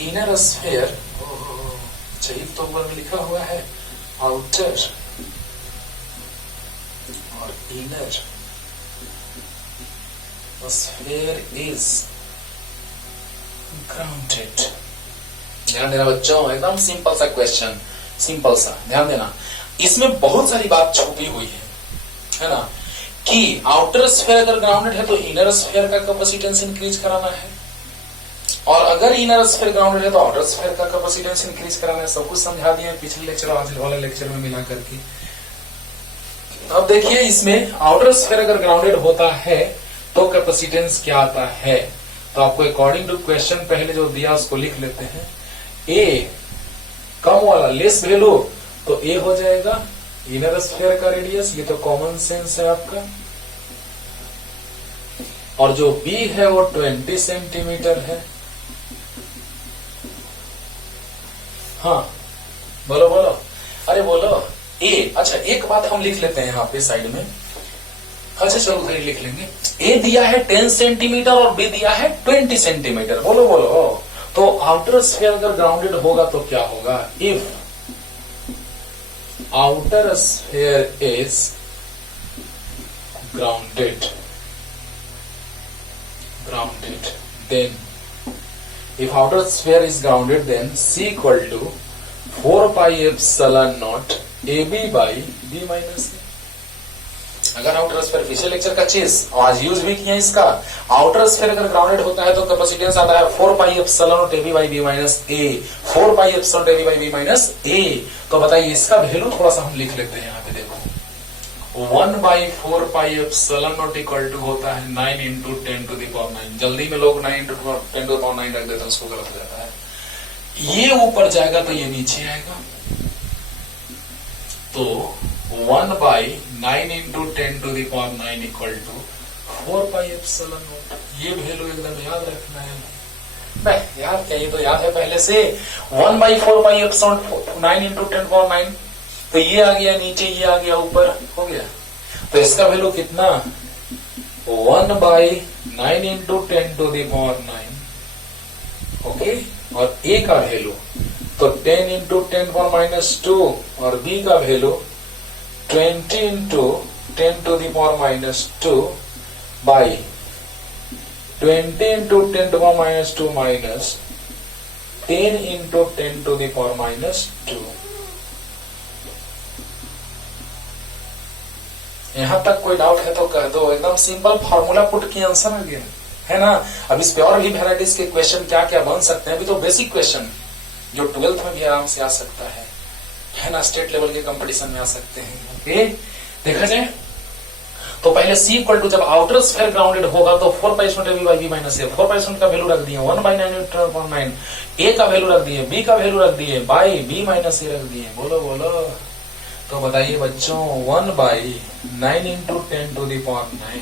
इनर स्फीयर, अच्छा तो ऊपर में लिखा हुआ है आउटर और इनर स्फीयर इज ग्राउंडेड। ध्यान देना बच्चों, एकदम सिंपल सा क्वेश्चन, सिंपल सा, ध्यान देना। इसमें बहुत सारी बात छुपी हुई है ना, कि आउटर स्फीयर अगर ग्राउंडेड है तो इनर स्फीयर का कैपेसिटेंस इंक्रीज कराना है, और अगर इनर स्फीयर ग्राउंडेड है तो आउटर स्फीयर का कैपेसिटेंस इंक्रीज कराना है। सब कुछ समझा दिया पिछले लेक्चर और आज वाले लेक्चर में मिला करके। अब देखिए, इसमें आउटर स्फीयर अगर ग्राउंडेड होता है तो कैपेसिटेंस क्या आता है, तो आपको अकॉर्डिंग टू क्वेश्चन पहले जो दिया उसको लिख लेते हैं। ए कम वाला लेस वैल्यू, तो ए हो जाएगा इनर स्फीयर का रेडियस, ये तो कॉमन सेंस है आपका। और जो बी है वो 20 सेंटीमीटर है। हाँ बोलो बोलो, अरे बोलो ए। अच्छा एक बात हम लिख लेते हैं यहाँ पे साइड में। अच्छा चलो उधर लिख लेंगे। ए दिया है 10 सेंटीमीटर और बी दिया है 20 सेंटीमीटर। बोलो बोलो, तो आउटर स्फीयर अगर ग्राउंडेड होगा तो क्या होगा? If outer sphere is grounded then if outer sphere is grounded then C equal to 4 pi epsilon naught AB by B minus A। अगर आउटर स्फीयर, पिछले लेक्चर का चीज आज यूज भी किया इसका, आउटर स्फीयर अगर ग्राउंडेड होता है तो कैपेसिटेंस आता है 4 pi epsilon not AB by B minus A, 4 pi epsilon AB by B minus A। तो बताइए इसका वैल्यू थोड़ा सा हम लिख लेते हैं यहाँ पे। देखो 1/4 pi epsilon not equal to होता है 9 इंटू 10 टू द पावर 9। जल्दी में लोग 9 इंटू 10 टू द पावर 9 रख देते हैं, उसको गलत हो जाता है। ये ऊपर जाएगा तो ये नीचे आएगा, तो 1/9 into 10 to the power 9 equal to 4 pi epsilon not. ये वैल्यू एकदम याद रखना है। यार क्या, ये तो याद है पहले से। 1/4 पाई एप्सिलॉन 9 इंटू 10 पावर 9, तो ये आ गया नीचे, ये आ गया ऊपर, हो गया। तो इसका वैल्यू कितना? 1/9 into 10 to the power 9। Okay, और ए का वैल्यू तो 10 इंटू 10 पावर माइनस 2, और बी का value 20 into 10 to the power minus 2 by 20 into 10 to power minus 2 minus 10 into 10 to the power minus 2। यहां तक कोई डाउट है तो कह दो। एकदम सिंपल फॉर्मूला पुट की आंसर आ गया है ना। अब इस पे और भी वेराइटीज के क्वेश्चन क्या क्या बन सकते हैं। अभी तो बेसिक क्वेश्चन जो 12th में भी आराम से आ सकता है ना, स्टेट लेवल के कंपटीशन में आ सकते हैं। ओके, देखा जाए तो पहले C इक्वल टू, जब आउटर स्फीयर ग्राउंडेड होगा तो 4 पाई AB by B minus A, 4 पाई का वैल्यू रख दिए, 1/9 A का वैल्यू रख दिए, B का वैल्यू रख दिए, बाई B minus A रख दिए। बोलो बोलो, तो बताइए बच्चों 1/9 into 10 to the power 9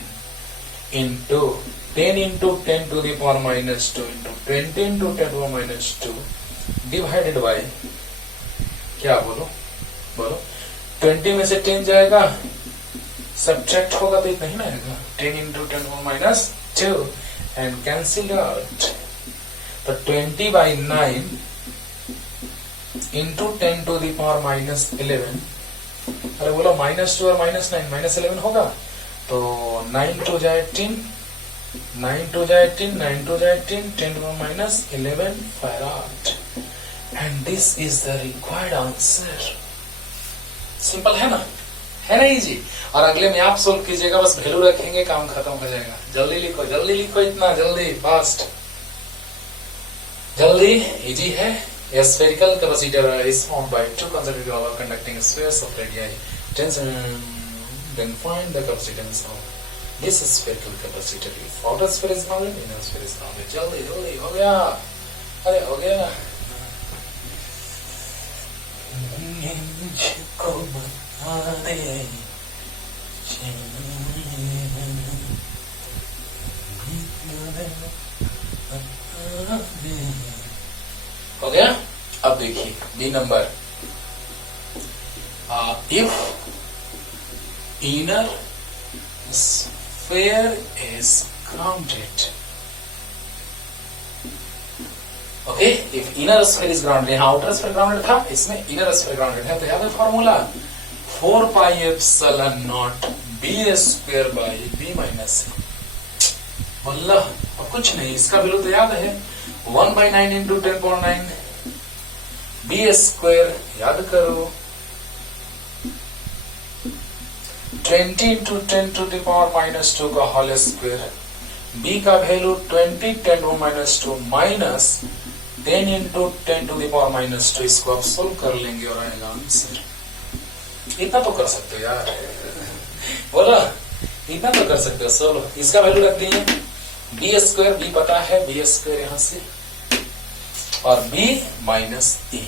into 10 into 10 to the power minus 2 into 20 into 10 to the power minus 2 divided by क्या, बोलो बोलो। 20 में से 10 जाएगा, सब्ट्रैक्ट होगा तो इतना ही ना आएगा, 10 into 10 to the power minus 2 and cancel out. तो 20/9 into 10 to the power minus 11, अरे बोलो -2 और -9 -11 होगा, तो 9 टू जाए 10, 9 टू जाए 10, 9 टू जाए 10, 10 to minus 11 farad. And this is the required answer. Simple है ना इजी। और अगले में आप सोल्व कीजिएगा, बस वैल्यू रखेंगे, काम खत्म हो जाएगा। जल्दी लिखो इतना जल्दी, फास्ट। जल्दी, इजी है। A spherical capacitor is formed by two consecutive hollow conducting spheres of radii 10 then find the capacitance of this spherical capacitor if outer sphere is grounded, inner sphere is grounded। जल्दी जल्दी हो गया, अरे हो गया। मुझको बता दे हो गया। अब देखिए B number, if inner sphere is grounded, okay, if inner sphere is grounded, यहां आउटर स्फीयर ग्राउंडेड था, इसमें इनर स्फीयर ग्राउंडेड है, तो याद है formula 4 pi epsilon naught B square by B minus C. बोला अब कुछ नहीं, इसका वैल्यू तो याद है 1/9 इंटू 10⁻9 बी स्क्वायर, याद करो 20 इंटू 10⁻⁻2 का होल स्क्वायर, बी का वैल्यू 20 10⁻2 माइनस 10 इंटू 10⁻2, इसको आप सोल्व कर लेंगे और आएगा आंसर। इतना तो कर सकते हो यार, बोला इतना तो कर सकते हो सोल्व। इसका वैल्यू रख दिए बी स्क्वायर, बी पता है बी स्क्वायर यहां से, और बी माइनस ए।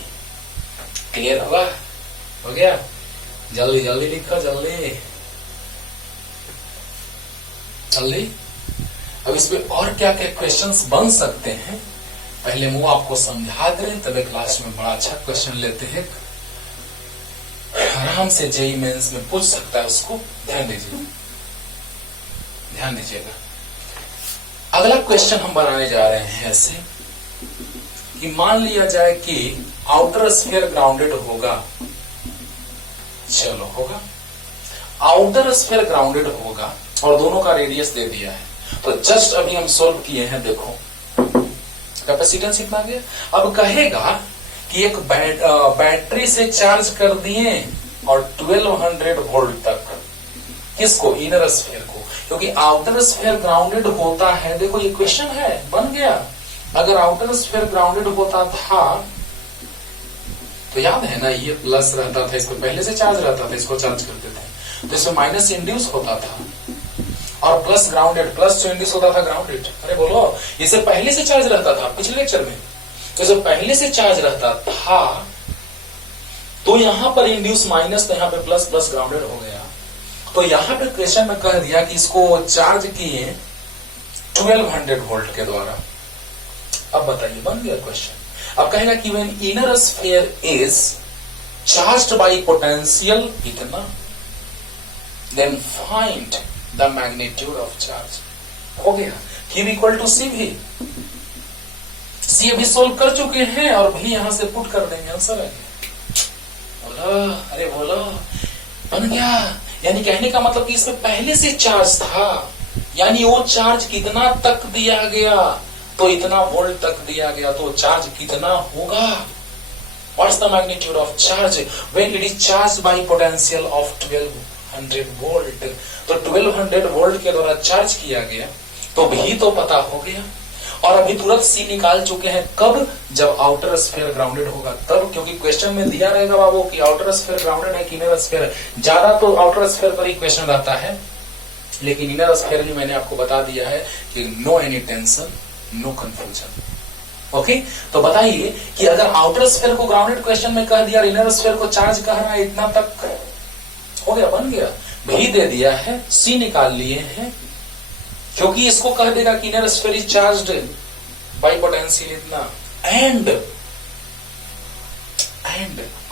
क्लियर होगा, हो गया। जल्दी जल्दी लिखो, जल्दी जल्दी। अब इसमें और क्या क्या क्वेश्चंस बन सकते हैं, पहले मुंह आपको समझा दें, तब क्लास में बड़ा अच्छा क्वेश्चन लेते हैं, आराम से जेई मेंस में पूछ सकता है, उसको ध्यान दीजिए, ध्यान दीजिएगा। अगला क्वेश्चन हम बनाने जा रहे हैं ऐसे कि मान लिया जाए कि आउटर स्फीयर ग्राउंडेड होगा, चलो होगा, आउटर स्फीयर ग्राउंडेड होगा और दोनों का रेडियस दे दिया है, तो जस्ट अभी हम सोल्व किए हैं, देखो कैपेसिटेंस इतना गया। अब कहेगा कि एक बैटरी से चार्ज कर दिए और 1200 वोल्ट तक, किसको, इनर स्फीयर को, क्योंकि आउटर स्फीयर ग्राउंडेड होता है। देखो ये क्वेश्चन है, बन गया। अगर आउटर स्फीयर ग्राउंडेड होता था तो याद है ना, ये प्लस रहता था, इसको पहले से चार्ज रहता था, इसको चार्ज करते थे, तो इसमें माइनस इंड्यूस होता था, और प्लस ग्राउंडेड, प्लस जो इंड्यूस होता था ग्राउंडेड। अरे बोलो, इसे पहले से चार्ज रहता था, पिछले लेक्चर में तो इसे पहले से चार्ज रहता था, तो यहां पर इंड्यूस माइनस, तो यहां पे प्लस, प्लस ग्राउंडेड हो गया। तो यहां पे क्वेश्चन में कह दिया कि इसको चार्ज किए 1200 वोल्ट के द्वारा। अब बताइए, बन गया क्वेश्चन। अब कहेगा कि when inner sphere is charged by potential इतना, then find the magnitude of charge. हो गया, Q इक्वल टू सी भी, सी अभी सोल्व कर चुके हैं और भी यहां से पुट कर देंगे, आंसर आ गया। बोलो, अरे बोलो, बन गया। यानी कहने का मतलब कि इसमें पहले से चार्ज था, यानी वो चार्ज कितना तक दिया गया, तो इतना वोल्ट तक दिया गया, तो चार्ज कितना होगा। What's the magnitude of charge when it is charge by potential of 1200 volt. तो 1200 वोल्ट के द्वारा चार्ज किया गया, तो भी तो पता हो गया। और अभी तुरंत सी निकाल चुके हैं, कब, जब आउटर स्फीयर ग्राउंडेड होगा तब, क्योंकि क्वेश्चन में दिया रहेगा बाबू कि आउटर स्फीयर ग्राउंडेड है कि इनर स्फीयर। ज्यादा तो आउटर स्फीयर पर ही क्वेश्चन रहता है, लेकिन इनर स्फीयर भी मैंने आपको बता दिया है कि no any tension, no confusion. Okay, तो बताइए कि अगर आउटर स्फीयर को ग्राउंडेड क्वेश्चन में कह दिया, इनर स्फीयर को चार्ज कह रहा है इतना तक, हो गया, बन गया। भी दे दिया है, सी निकाल लिए हैं, क्योंकि इसको कह देगा कि inner sphere is charged by potential इतना, and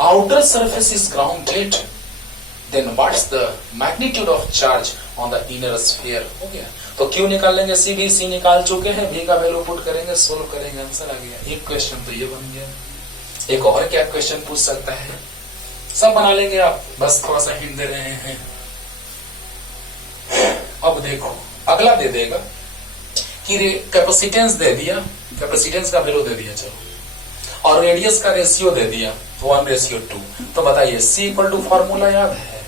outer surface is grounded, then what's the magnitude of charge on the inner sphere. हो गया, तो क्यू निकाल लेंगे, सी भी, सी निकाल चुके हैं, भी का वैल्यू पुट करेंगे, सोल्व करेंगे, आंसर आ गया। एक क्वेश्चन तो ये बन गया। एक और क्या क्वेश्चन पूछ सकता है, सब बना लेंगे आप, बस थोड़ा सा हिंट दे रहे हैं। अब देखो, अगला दे देगा कि कैपेसिटेंस दे दिया, कैपेसिटेंस का वैल्यू दे दिया, चलो, और रेडियस का रेशियो दे दिया 1:2। तो बताइए सी इक्वल टू फॉर्मूला याद है,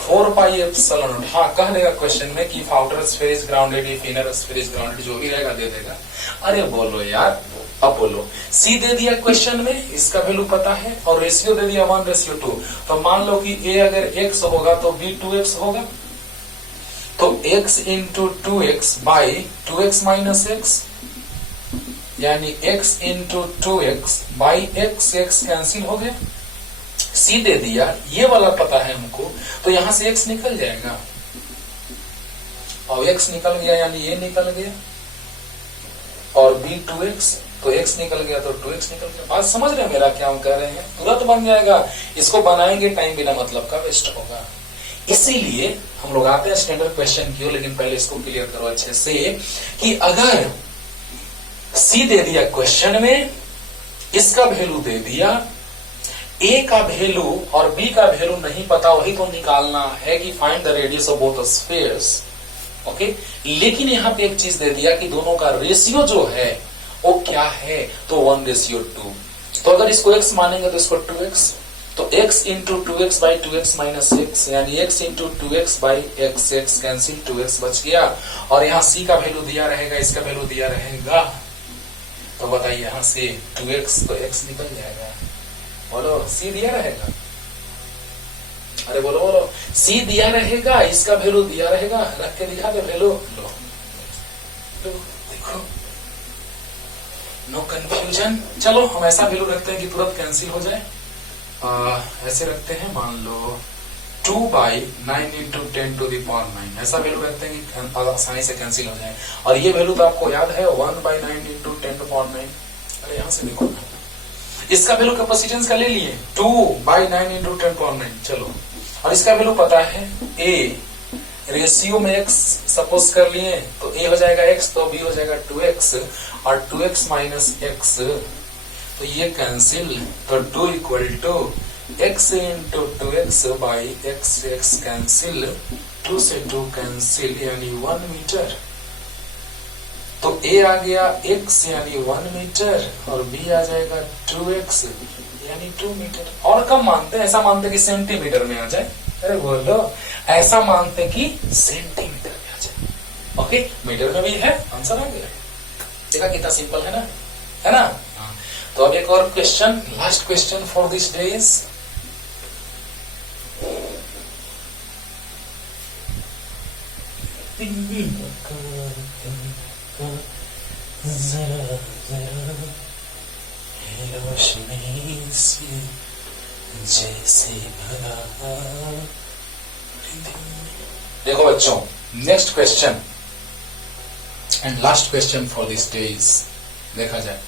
4 पाई एप्सिलॉन। हाँ, कह देगा क्वेश्चन में कि outer sphere is grounded, if inner sphere is grounded, जो भी रहेगा दे देगा। अरे बोलो यार, अब बोलो, सी दे दिया क्वेश्चन में, इसका वैल्यू पता है, और रेशियो दे दिया 1:2। तो मान लो कि ए अगर x होगा तो b 2x होगा, तो x into 2x by 2x minus x, यानी x into 2x by x, x cancel हो गया। सी दे दिया, ये वाला पता है हमको, तो यहां से x निकल जाएगा, और x निकल गया यानी ये निकल गया, और b 2x, तो x निकल गया तो 2x निकल गया। बात समझ रहे हैं मेरा क्या हम कह रहे हैं? तुरंत बन जाएगा, इसको बनाएंगे टाइम बिना मतलब का वेस्ट होगा। इसीलिए हम लोग आते हैं स्टैंडर्ड क्वेश्चन की ओर, लेकिन पहले इसको क्लियर करो अच्छे से कि अगर सी दे दिया क्वेश्चन में, इसका वैल्यू दे दिया, ए का वैल्यू और बी का वैल्यू नहीं पता, वही तो निकालना है कि find the radius of both spheres. Okay, लेकिन यहां पे एक चीज दे दिया कि दोनों का रेशियो जो है वो क्या है, तो 1:2। तो अगर इसको x मानेंगे तो इसको 2x, तो x into 2x by 2x minus x, यानी x into 2x by x, x cancel, 2x बच गया, और यहाँ c का वैल्यू दिया रहेगा, इसका वैल्यू दिया रहेगा, तो बताइए यहां से 2x, तो x निकल जाएगा। बोलो, c दिया रहेगा, अरे बोलो बोलो, c दिया रहेगा, इसका वैल्यू दिया रहेगा, रख के दिखा दे वैल्यू, लो देखो, नो कंफ्यूजन। चलो हम ऐसा वैल्यू रखते हैं कि तुरंत कैंसिल हो जाए, ऐसे रखते हैं, मान लो 2/9 इंटू 10⁻⁹, ऐसा वैल्यू रखते हैं कि आसानी से कैंसिल हो जाए। और ये वैल्यू तो आपको याद है 1/9 इंटू 10⁻⁹। अरे यहां से देखो, इसका वैल्यू कैपेसिटेंस का ले लिए 2/9 इंटू 10⁻⁹। चलो, और इसका वैल्यू पता है a, रेशियो में x सपोज कर लिए, तो a हो जाएगा x, तो b हो जाएगा 2x, और 2x माइनस x, तो ये कैंसिल, तो 2 equal to x into 2x by x, x cancel, 2 से 2 कैंसिल, यानी 1 मीटर। तो a आ गया x यानी 1 मीटर, और b आ जाएगा 2x यानी 2 मीटर। और कम मानते हैं, ऐसा मानते कि सेंटीमीटर में आ जाए, अरे बोलो, ऐसा मानते कि सेंटीमीटर में आ जाए। ओके, मीटर में भी है, आंसर आ गया। देखा कितना सिंपल है ना, है ना? तो अब एक और question, last question for this day is, जैसे देखो बच्चों, next question and last question for this day is, देखा जाए,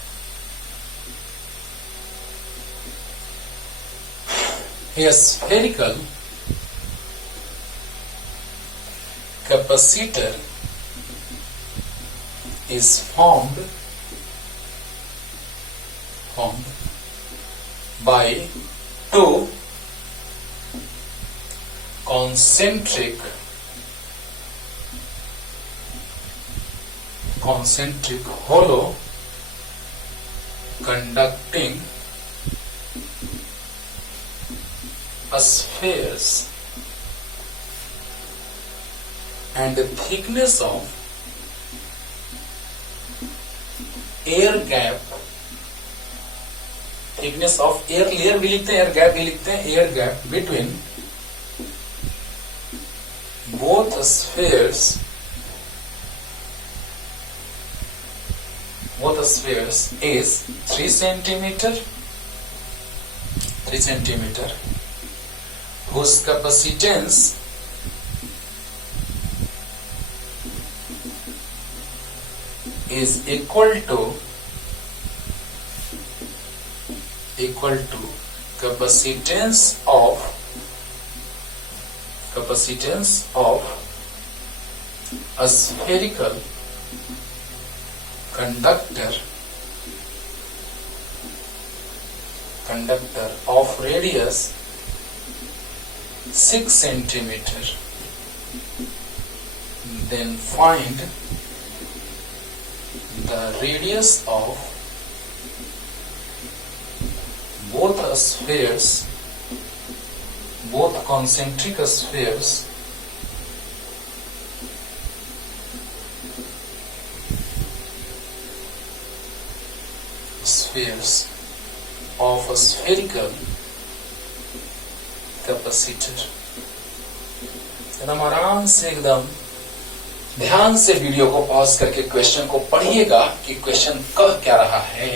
a spherical capacitor is formed by two concentric hollow conducting spheres, and the thickness of air gap, thickness of air layer भी लिखते हैं, air gap भी लिखते हैं, air gap between both spheres is 3 centimeter, whose capacitance is equal to capacitance of a spherical conductor of radius 6 centimeter. Then find the radius of both spheres, both concentric spheres spheres of a spherical capacitor। एकदम आराम से, एकदम ध्यान से video को pause करके question को पढ़िएगा कि क्वेश्चन कह क्या रहा है।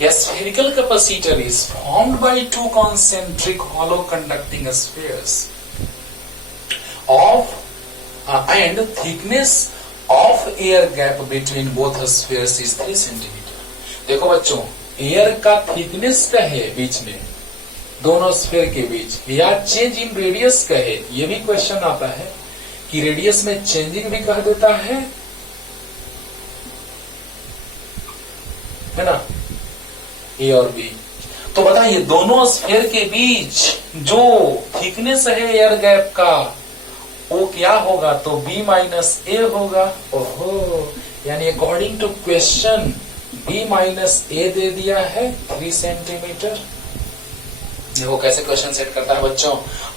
A spherical capacitor is formed by two concentric hollow conducting spheres of and thickness of air gap between both spheres is 3 centimeter। देखो बच्चों, एयर का थिकनेस क्या है बीच में, दोनों स्फीयर के बीच, या चेंज इन रेडियस का है। ये भी क्वेश्चन आता है कि रेडियस में चेंजिंग भी कह देता है ना, ए और बी। तो बताइए दोनों स्फीयर के बीच जो थिकनेस है एयर गैप का वो क्या होगा, तो बी माइनस ए होगा। ओहो, यानी according to question B minus A दे दिया है 3 सेंटीमीटर। देखो कैसे क्वेश्चन सेट करता है बच्चों।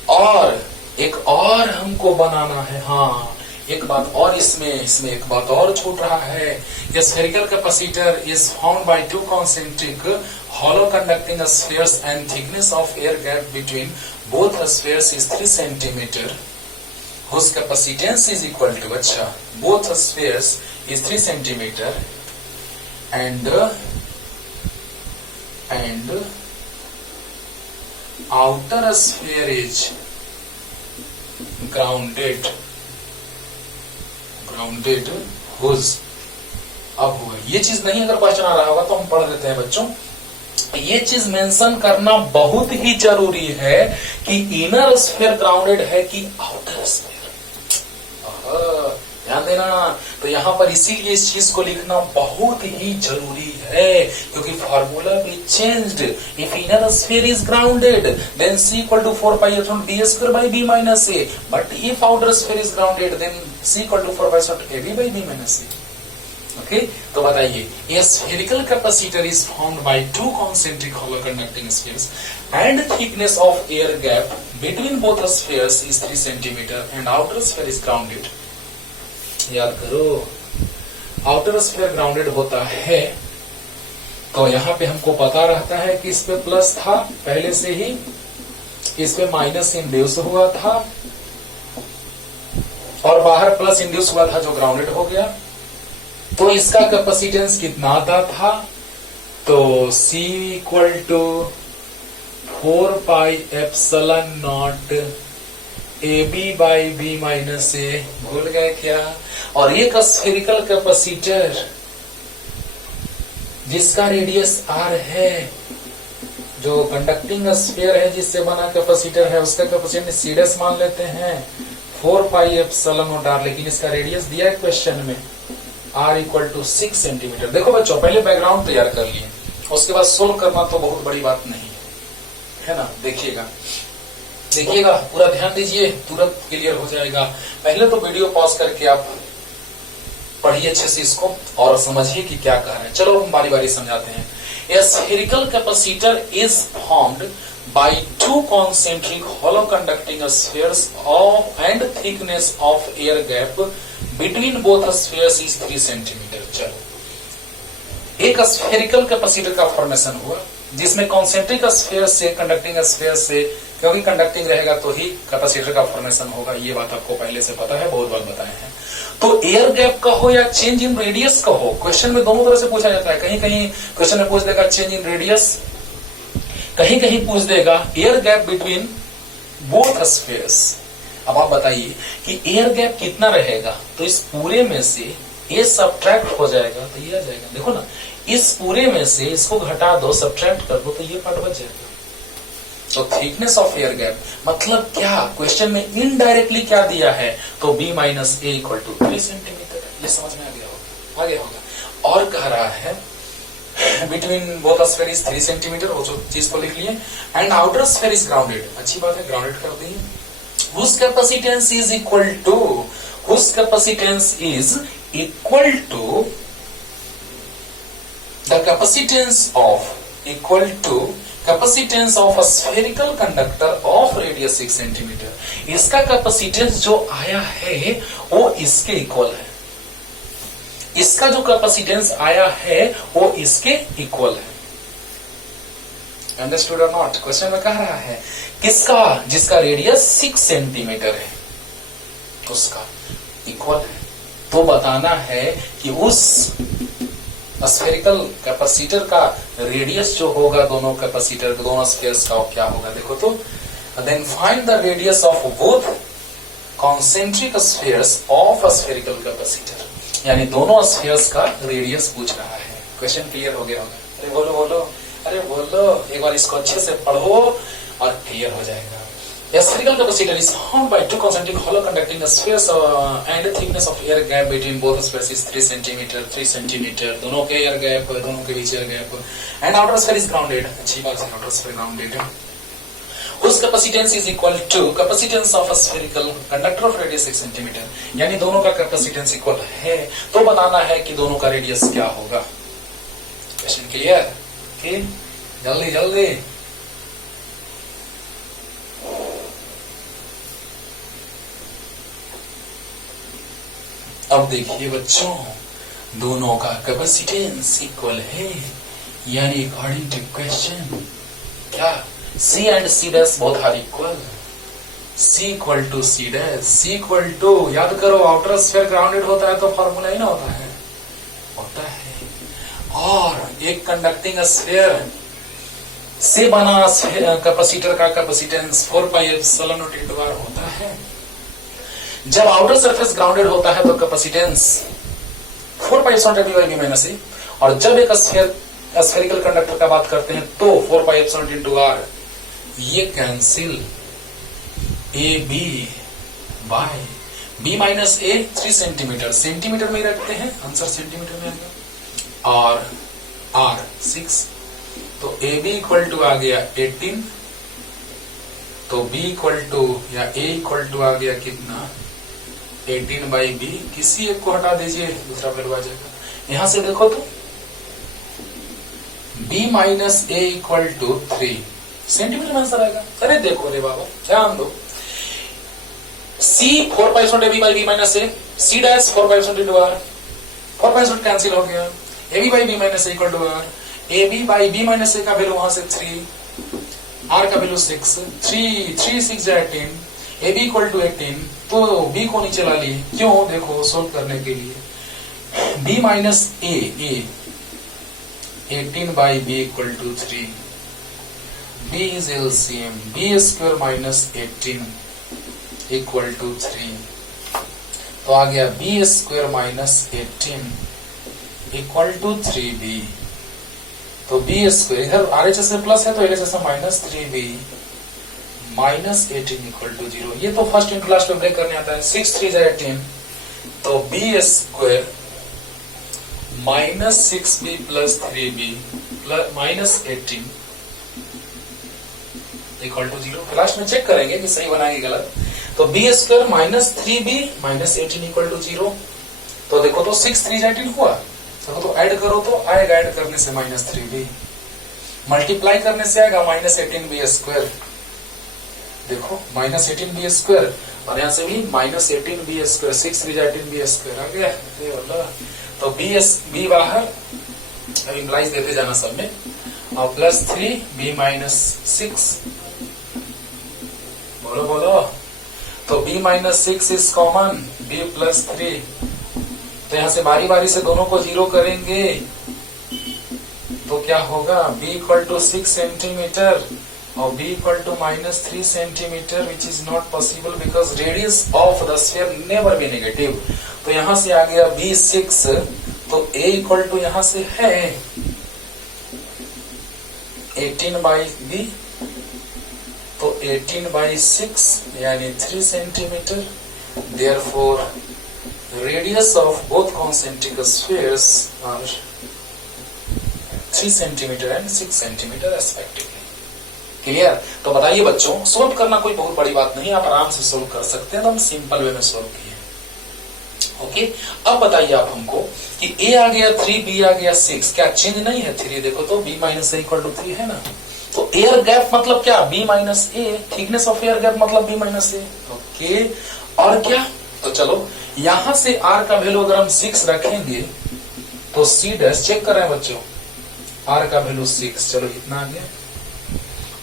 और एक और हमको बनाना है, हाँ एक बात और इसमें एक बात और छूट रहा है। ये spherical capacitor is found by two concentric hollow conducting spheres and thickness of air gap between both spheres is 3 centimeter whose capacitance is equal to, अच्छा both spheres is 3 centimeter and outer sphere is grounded whose, अब हुआ ये चीज नहीं अगर question आ रहा होगा तो हम पढ़ देते हैं बच्चों। ये चीज मेंशन करना बहुत ही जरूरी है कि इनर स्फीयर ग्राउंडेड है कि आउटर स्फीयर। ध्यान देना, तो यहाँ पर इसीलिए इस चीज को लिखना बहुत ही जरूरी है, क्योंकि फॉर्मूला भी changed. If inner sphere is grounded then C equal to 4 pi epsilon B square by B minus A, but if outer sphere is grounded then C equal to 4 pi epsilon AB by B minus A। Okay, तो बताइए, a spherical capacitor is formed by two concentric hollow conducting spheres and thickness of air gap between both spheres is 3 centimeter and outer sphere is grounded। याद करो, outer sphere grounded होता है तो यहाँ पे हमको पता रहता है कि इस पे प्लस था पहले से ही, इस पे माइनस इंड्यूस हुआ था और बाहर प्लस इंड्यूस हुआ था जो ग्राउंडेड हो गया। तो इसका कैपेसिटेंस कितना आता था, तो C equal to 4 pi epsilon not AB by B minus A। भूल गए क्या? और एक स्फेरिकल कैपेसिटर जिसका रेडियस R है, जो कंडक्टिंग स्फीयर है जिससे बना कैपेसिटर है, उसका कैपेसिटेंस C' मान लेते हैं 4 पाई एप्सिलॉन नॉट R, लेकिन इसका रेडियस दिया है क्वेश्चन में R इक्वल टू 6 सेंटीमीटर। देखो बच्चों, पहले बैकग्राउंड तैयार कर लिए, उसके बाद सोल्व करना तो बहुत बड़ी बात नहीं है ना। देखिएगा पूरा ध्यान दीजिए, तुरंत क्लियर हो जाएगा। पहले तो वीडियो पॉज करके आप पढ़िए अच्छे से इसको और समझिए कि क्या कह रहे हैं। चलो हम बारी बारी समझाते हैं। A spherical capacitor is formed by two concentric hollow conducting spheres of and thickness of air gap between both spheres is 3 centimeter। चलो, एक स्फेरिकल कैपेसिटर का फॉर्मेशन हुआ जिसमें कॉन्सेंट्रिक स्फीयर से कंडक्टिंग स्फीयर से, क्योंकि कंडक्टिंग रहेगा तो ही कैपेसिटर का फॉर्मेशन होगा। ये बात आपको पहले से पता है, बहुत बार बताए हैं। तो एयर गैप का हो या चेंज इन रेडियस का हो, क्वेश्चन में दोनों तरह से पूछा जाता है। कहीं कहीं क्वेश्चन में पूछ देगा चेंज इन रेडियस, कहीं कहीं पूछ देगा air gap between both spheres. अब आप बताइए कि एयर गैप कितना रहेगा, तो इस पूरे में से ये सब्ट्रैक्ट हो जाएगा तो ये आ जाएगा। देखो ना, इस पूरे में से इसको घटा दो, सब्ट्रैक्ट कर दो तो ये पार्ट बच जाएगा। तो थिकनेस ऑफ एयर गैप मतलब क्या, क्वेश्चन में इनडायरेक्टली क्या दिया है, तो B minus A equal to 3 centimetre. ये समझ में आ गया होगा। और कह रहा है between both sphere is 3 centimetre, वो जो चीज को लिख लिए, and outer sphere is grounded. अच्छी बात है, ग्राउंडेड कर दी। whose capacitance is equal to the capacitance of a spherical conductor of radius 6 centimeter। इसका कैपेसिटेंस जो आया है वो इसके इक्वल है, इसका जो कैपेसिटेंस आया है वो इसके इक्वल है। अंडरस्टूड और नॉट? क्वेश्चन में कह रहा है किसका, जिसका रेडियस 6 सेंटीमीटर है उसका इक्वल है। तो बताना है कि उस स्फेरिकल कैपेसिटर का रेडियस जो होगा दोनों कैपेसिटर दोनों स्फीयर्स का क्या होगा। देखो तो then find the radius of both concentric spheres of spherical capacitor, यानी दोनों स्फीयर्स का रेडियस पूछ रहा है। क्वेश्चन क्लियर हो गया होगा? अरे बोलो बोलो, अरे बोलो, एक बार इसको अच्छे से पढ़ो और क्लियर हो जाएगा। A spherical capacitor is formed by two concentric hollow conducting spheres and the thickness of air gap between both spheres is 3 centimeter, 3 centimeter, दोनों के एयर गैप, दोनों के बीच air gap, and outer sphere is grounded। अच्छी बात है, outer sphere grounded। whose capacitance is equal to capacitance of a spherical conductor of radius 6 centimeter, यानी दोनों का कैपेसिटेंस इक्वल है, तो बताना है कि दोनों का रेडियस क्या होगा। Question clear? ठीक, जल्दी जल्दी। अब देखिए बच्चों, दोनों का कैपेसिटेंस इक्वल है, यानी अकॉर्डिंग टू क्वेश्चन क्या C and C dash both are equal. C equal to C dash, C equal to, याद करो आउटर स्फीयर ग्राउंडेड होता है तो फॉर्मूला ही ना होता है, होता है। और एक कंडक्टिंग स्फीयर से बना कैपेसिटर का capacitance 4 pi epsilon naught into r होता है। जब आउटर सरफेस ग्राउंडेड होता है तो capacitance 4 pi epsilon not by b minus a, और जब एक स्फेरिकल कंडक्टर का बात करते हैं तो 4 पाई एप्सिलॉन इनटू r, ये cancel a b by b minus a 3 centimetre, centimetre में ही रखते हैं, आंसर सेंटीमीटर में आएगा, और r 6, तो a b इक्वल टू आ गया 18, तो b इक्वल टू या a इक्वल टू आ गया कितना 18 बाई b, किसी एक को हटा दीजिए दूसरा वैल्यू आ जाएगा। यहां से देखो तो b minus a equal to 3 centimetre में आंसर आएगा। अरे देखो रे बाबा, ध्यान दो, c 4 pi epsilon b by b minus a, c dash 4 pi epsilon into r, 4 pi epsilon cancel हो गया, ab by b minus a equal to r, ab by b minus a का वैल्यू वहां से 3, r का value 6, 3 6 18, ab equal to 18, तो b को नीचे ला लिए, क्यों? देखो सोल्व करने के लिए b minus a 18 by b equal to 3, b is LCM, b square minus 18 equal to 3, तो आ गया b square minus 18 equal to 3b, तो b स्क्वायर इधर RHS से प्लस है तो LHS से minus 3b minus 18 equal to 0। ये तो फर्स्ट इंटू लास्ट में ब्रेक करने आता है, 6 3 18, तो b square minus 6b plus 3b plus minus 18 equal to 0। Last में चेक करेंगे कि सही बनाएंगे गलत। तो b square minus 3b minus 18 equal to 0, तो देखो तो 6 3 18 हुआ, तो ऐड करो तो आएगा, ऐड करने से माइनस 3b, मल्टीप्लाई करने से आएगा माइनस 18b स्क्वायर, देखो माइनस 18b स्क्वायर, और यहाँ से भी minus 18b square, 6 3 18b square आ गया, तो b बाहर, अब इम्प्लाइज देते जाना सब में, और प्लस 3b माइनस 6, बोलो बोलो, तो b minus 6 is common, b plus 3, तो यहां से बारी बारी से दोनों को 0 करेंगे तो क्या होगा, b इक्वल टू 6 सेंटीमीटर और b equal to minus 3 centimetre, which is not possible because radius of the sphere never be negative. तो यहां से आ गया b 6, तो a इक्वल टू यहां से है 18 बाई b, तो 18 बाई 6 यानी 3 centimetre, therefore radius of both concentric spheres are 3 centimeter and 6 centimeter respectively। Clear? तो बताइए बच्चों, सोल्व करना कोई बहुत बड़ी बात नहीं, आप आराम से सोल्व कर सकते हैं, तो हम सिंपल वे में सोल्व किए। ओके, अब बताइए आप हमको कि a आ गया 3, b आ गया 6, क्या चेंज नहीं है 3? देखो तो b minus a equal to 3 है ना, तो एयर गैप मतलब क्या, b minus a, thickness of air gap मतलब b माइनस a। ओके, और क्या, तो चलो यहां से r का वैल्यू अगर हम 6 रखेंगे तो c डैश, चेक कर रहे हैं बच्चों, r का वैल्यू 6, चलो इतना आ गया,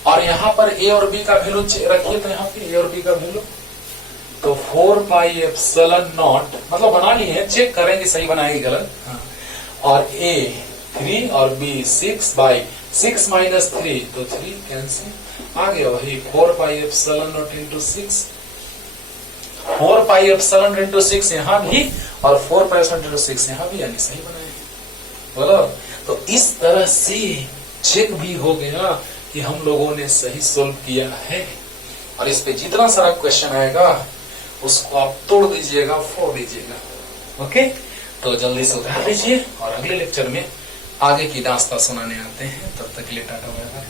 और यहाँ पर ए और बी का वैल्यू रखिए, तो यहाँ पे ए और बी का वैल्यू तो 4 पाई एप्सिलॉन नॉट, मतलब बना लिए, चेक करेंगे सही बनाएगी गलत। हाँ। और ए 3 और बी 6 बाई 6 माइनस 3 तो 3 कैंसिल आ गया, वही 4 pi epsilon not into 6, 4 pi epsilon into 6 यहाँ भी और 4 पाई एप्सिलॉन इंटू 6 यहाँ भी, यानी सही बनाएंगे। बोलो, तो इस तरह से चेक भी हो गया कि हम लोगों ने सही सोल्व किया है। और इस पे जितना सारा क्वेश्चन आएगा उसको आप तोड़ दीजिएगा, फोड़ दीजिएगा। ओके, तो जल्दी से उतार लीजिए और अगले लेक्चर में आगे की दास्तां सुनाने आते हैं। तब तक के लिए टाटा बाय बाय।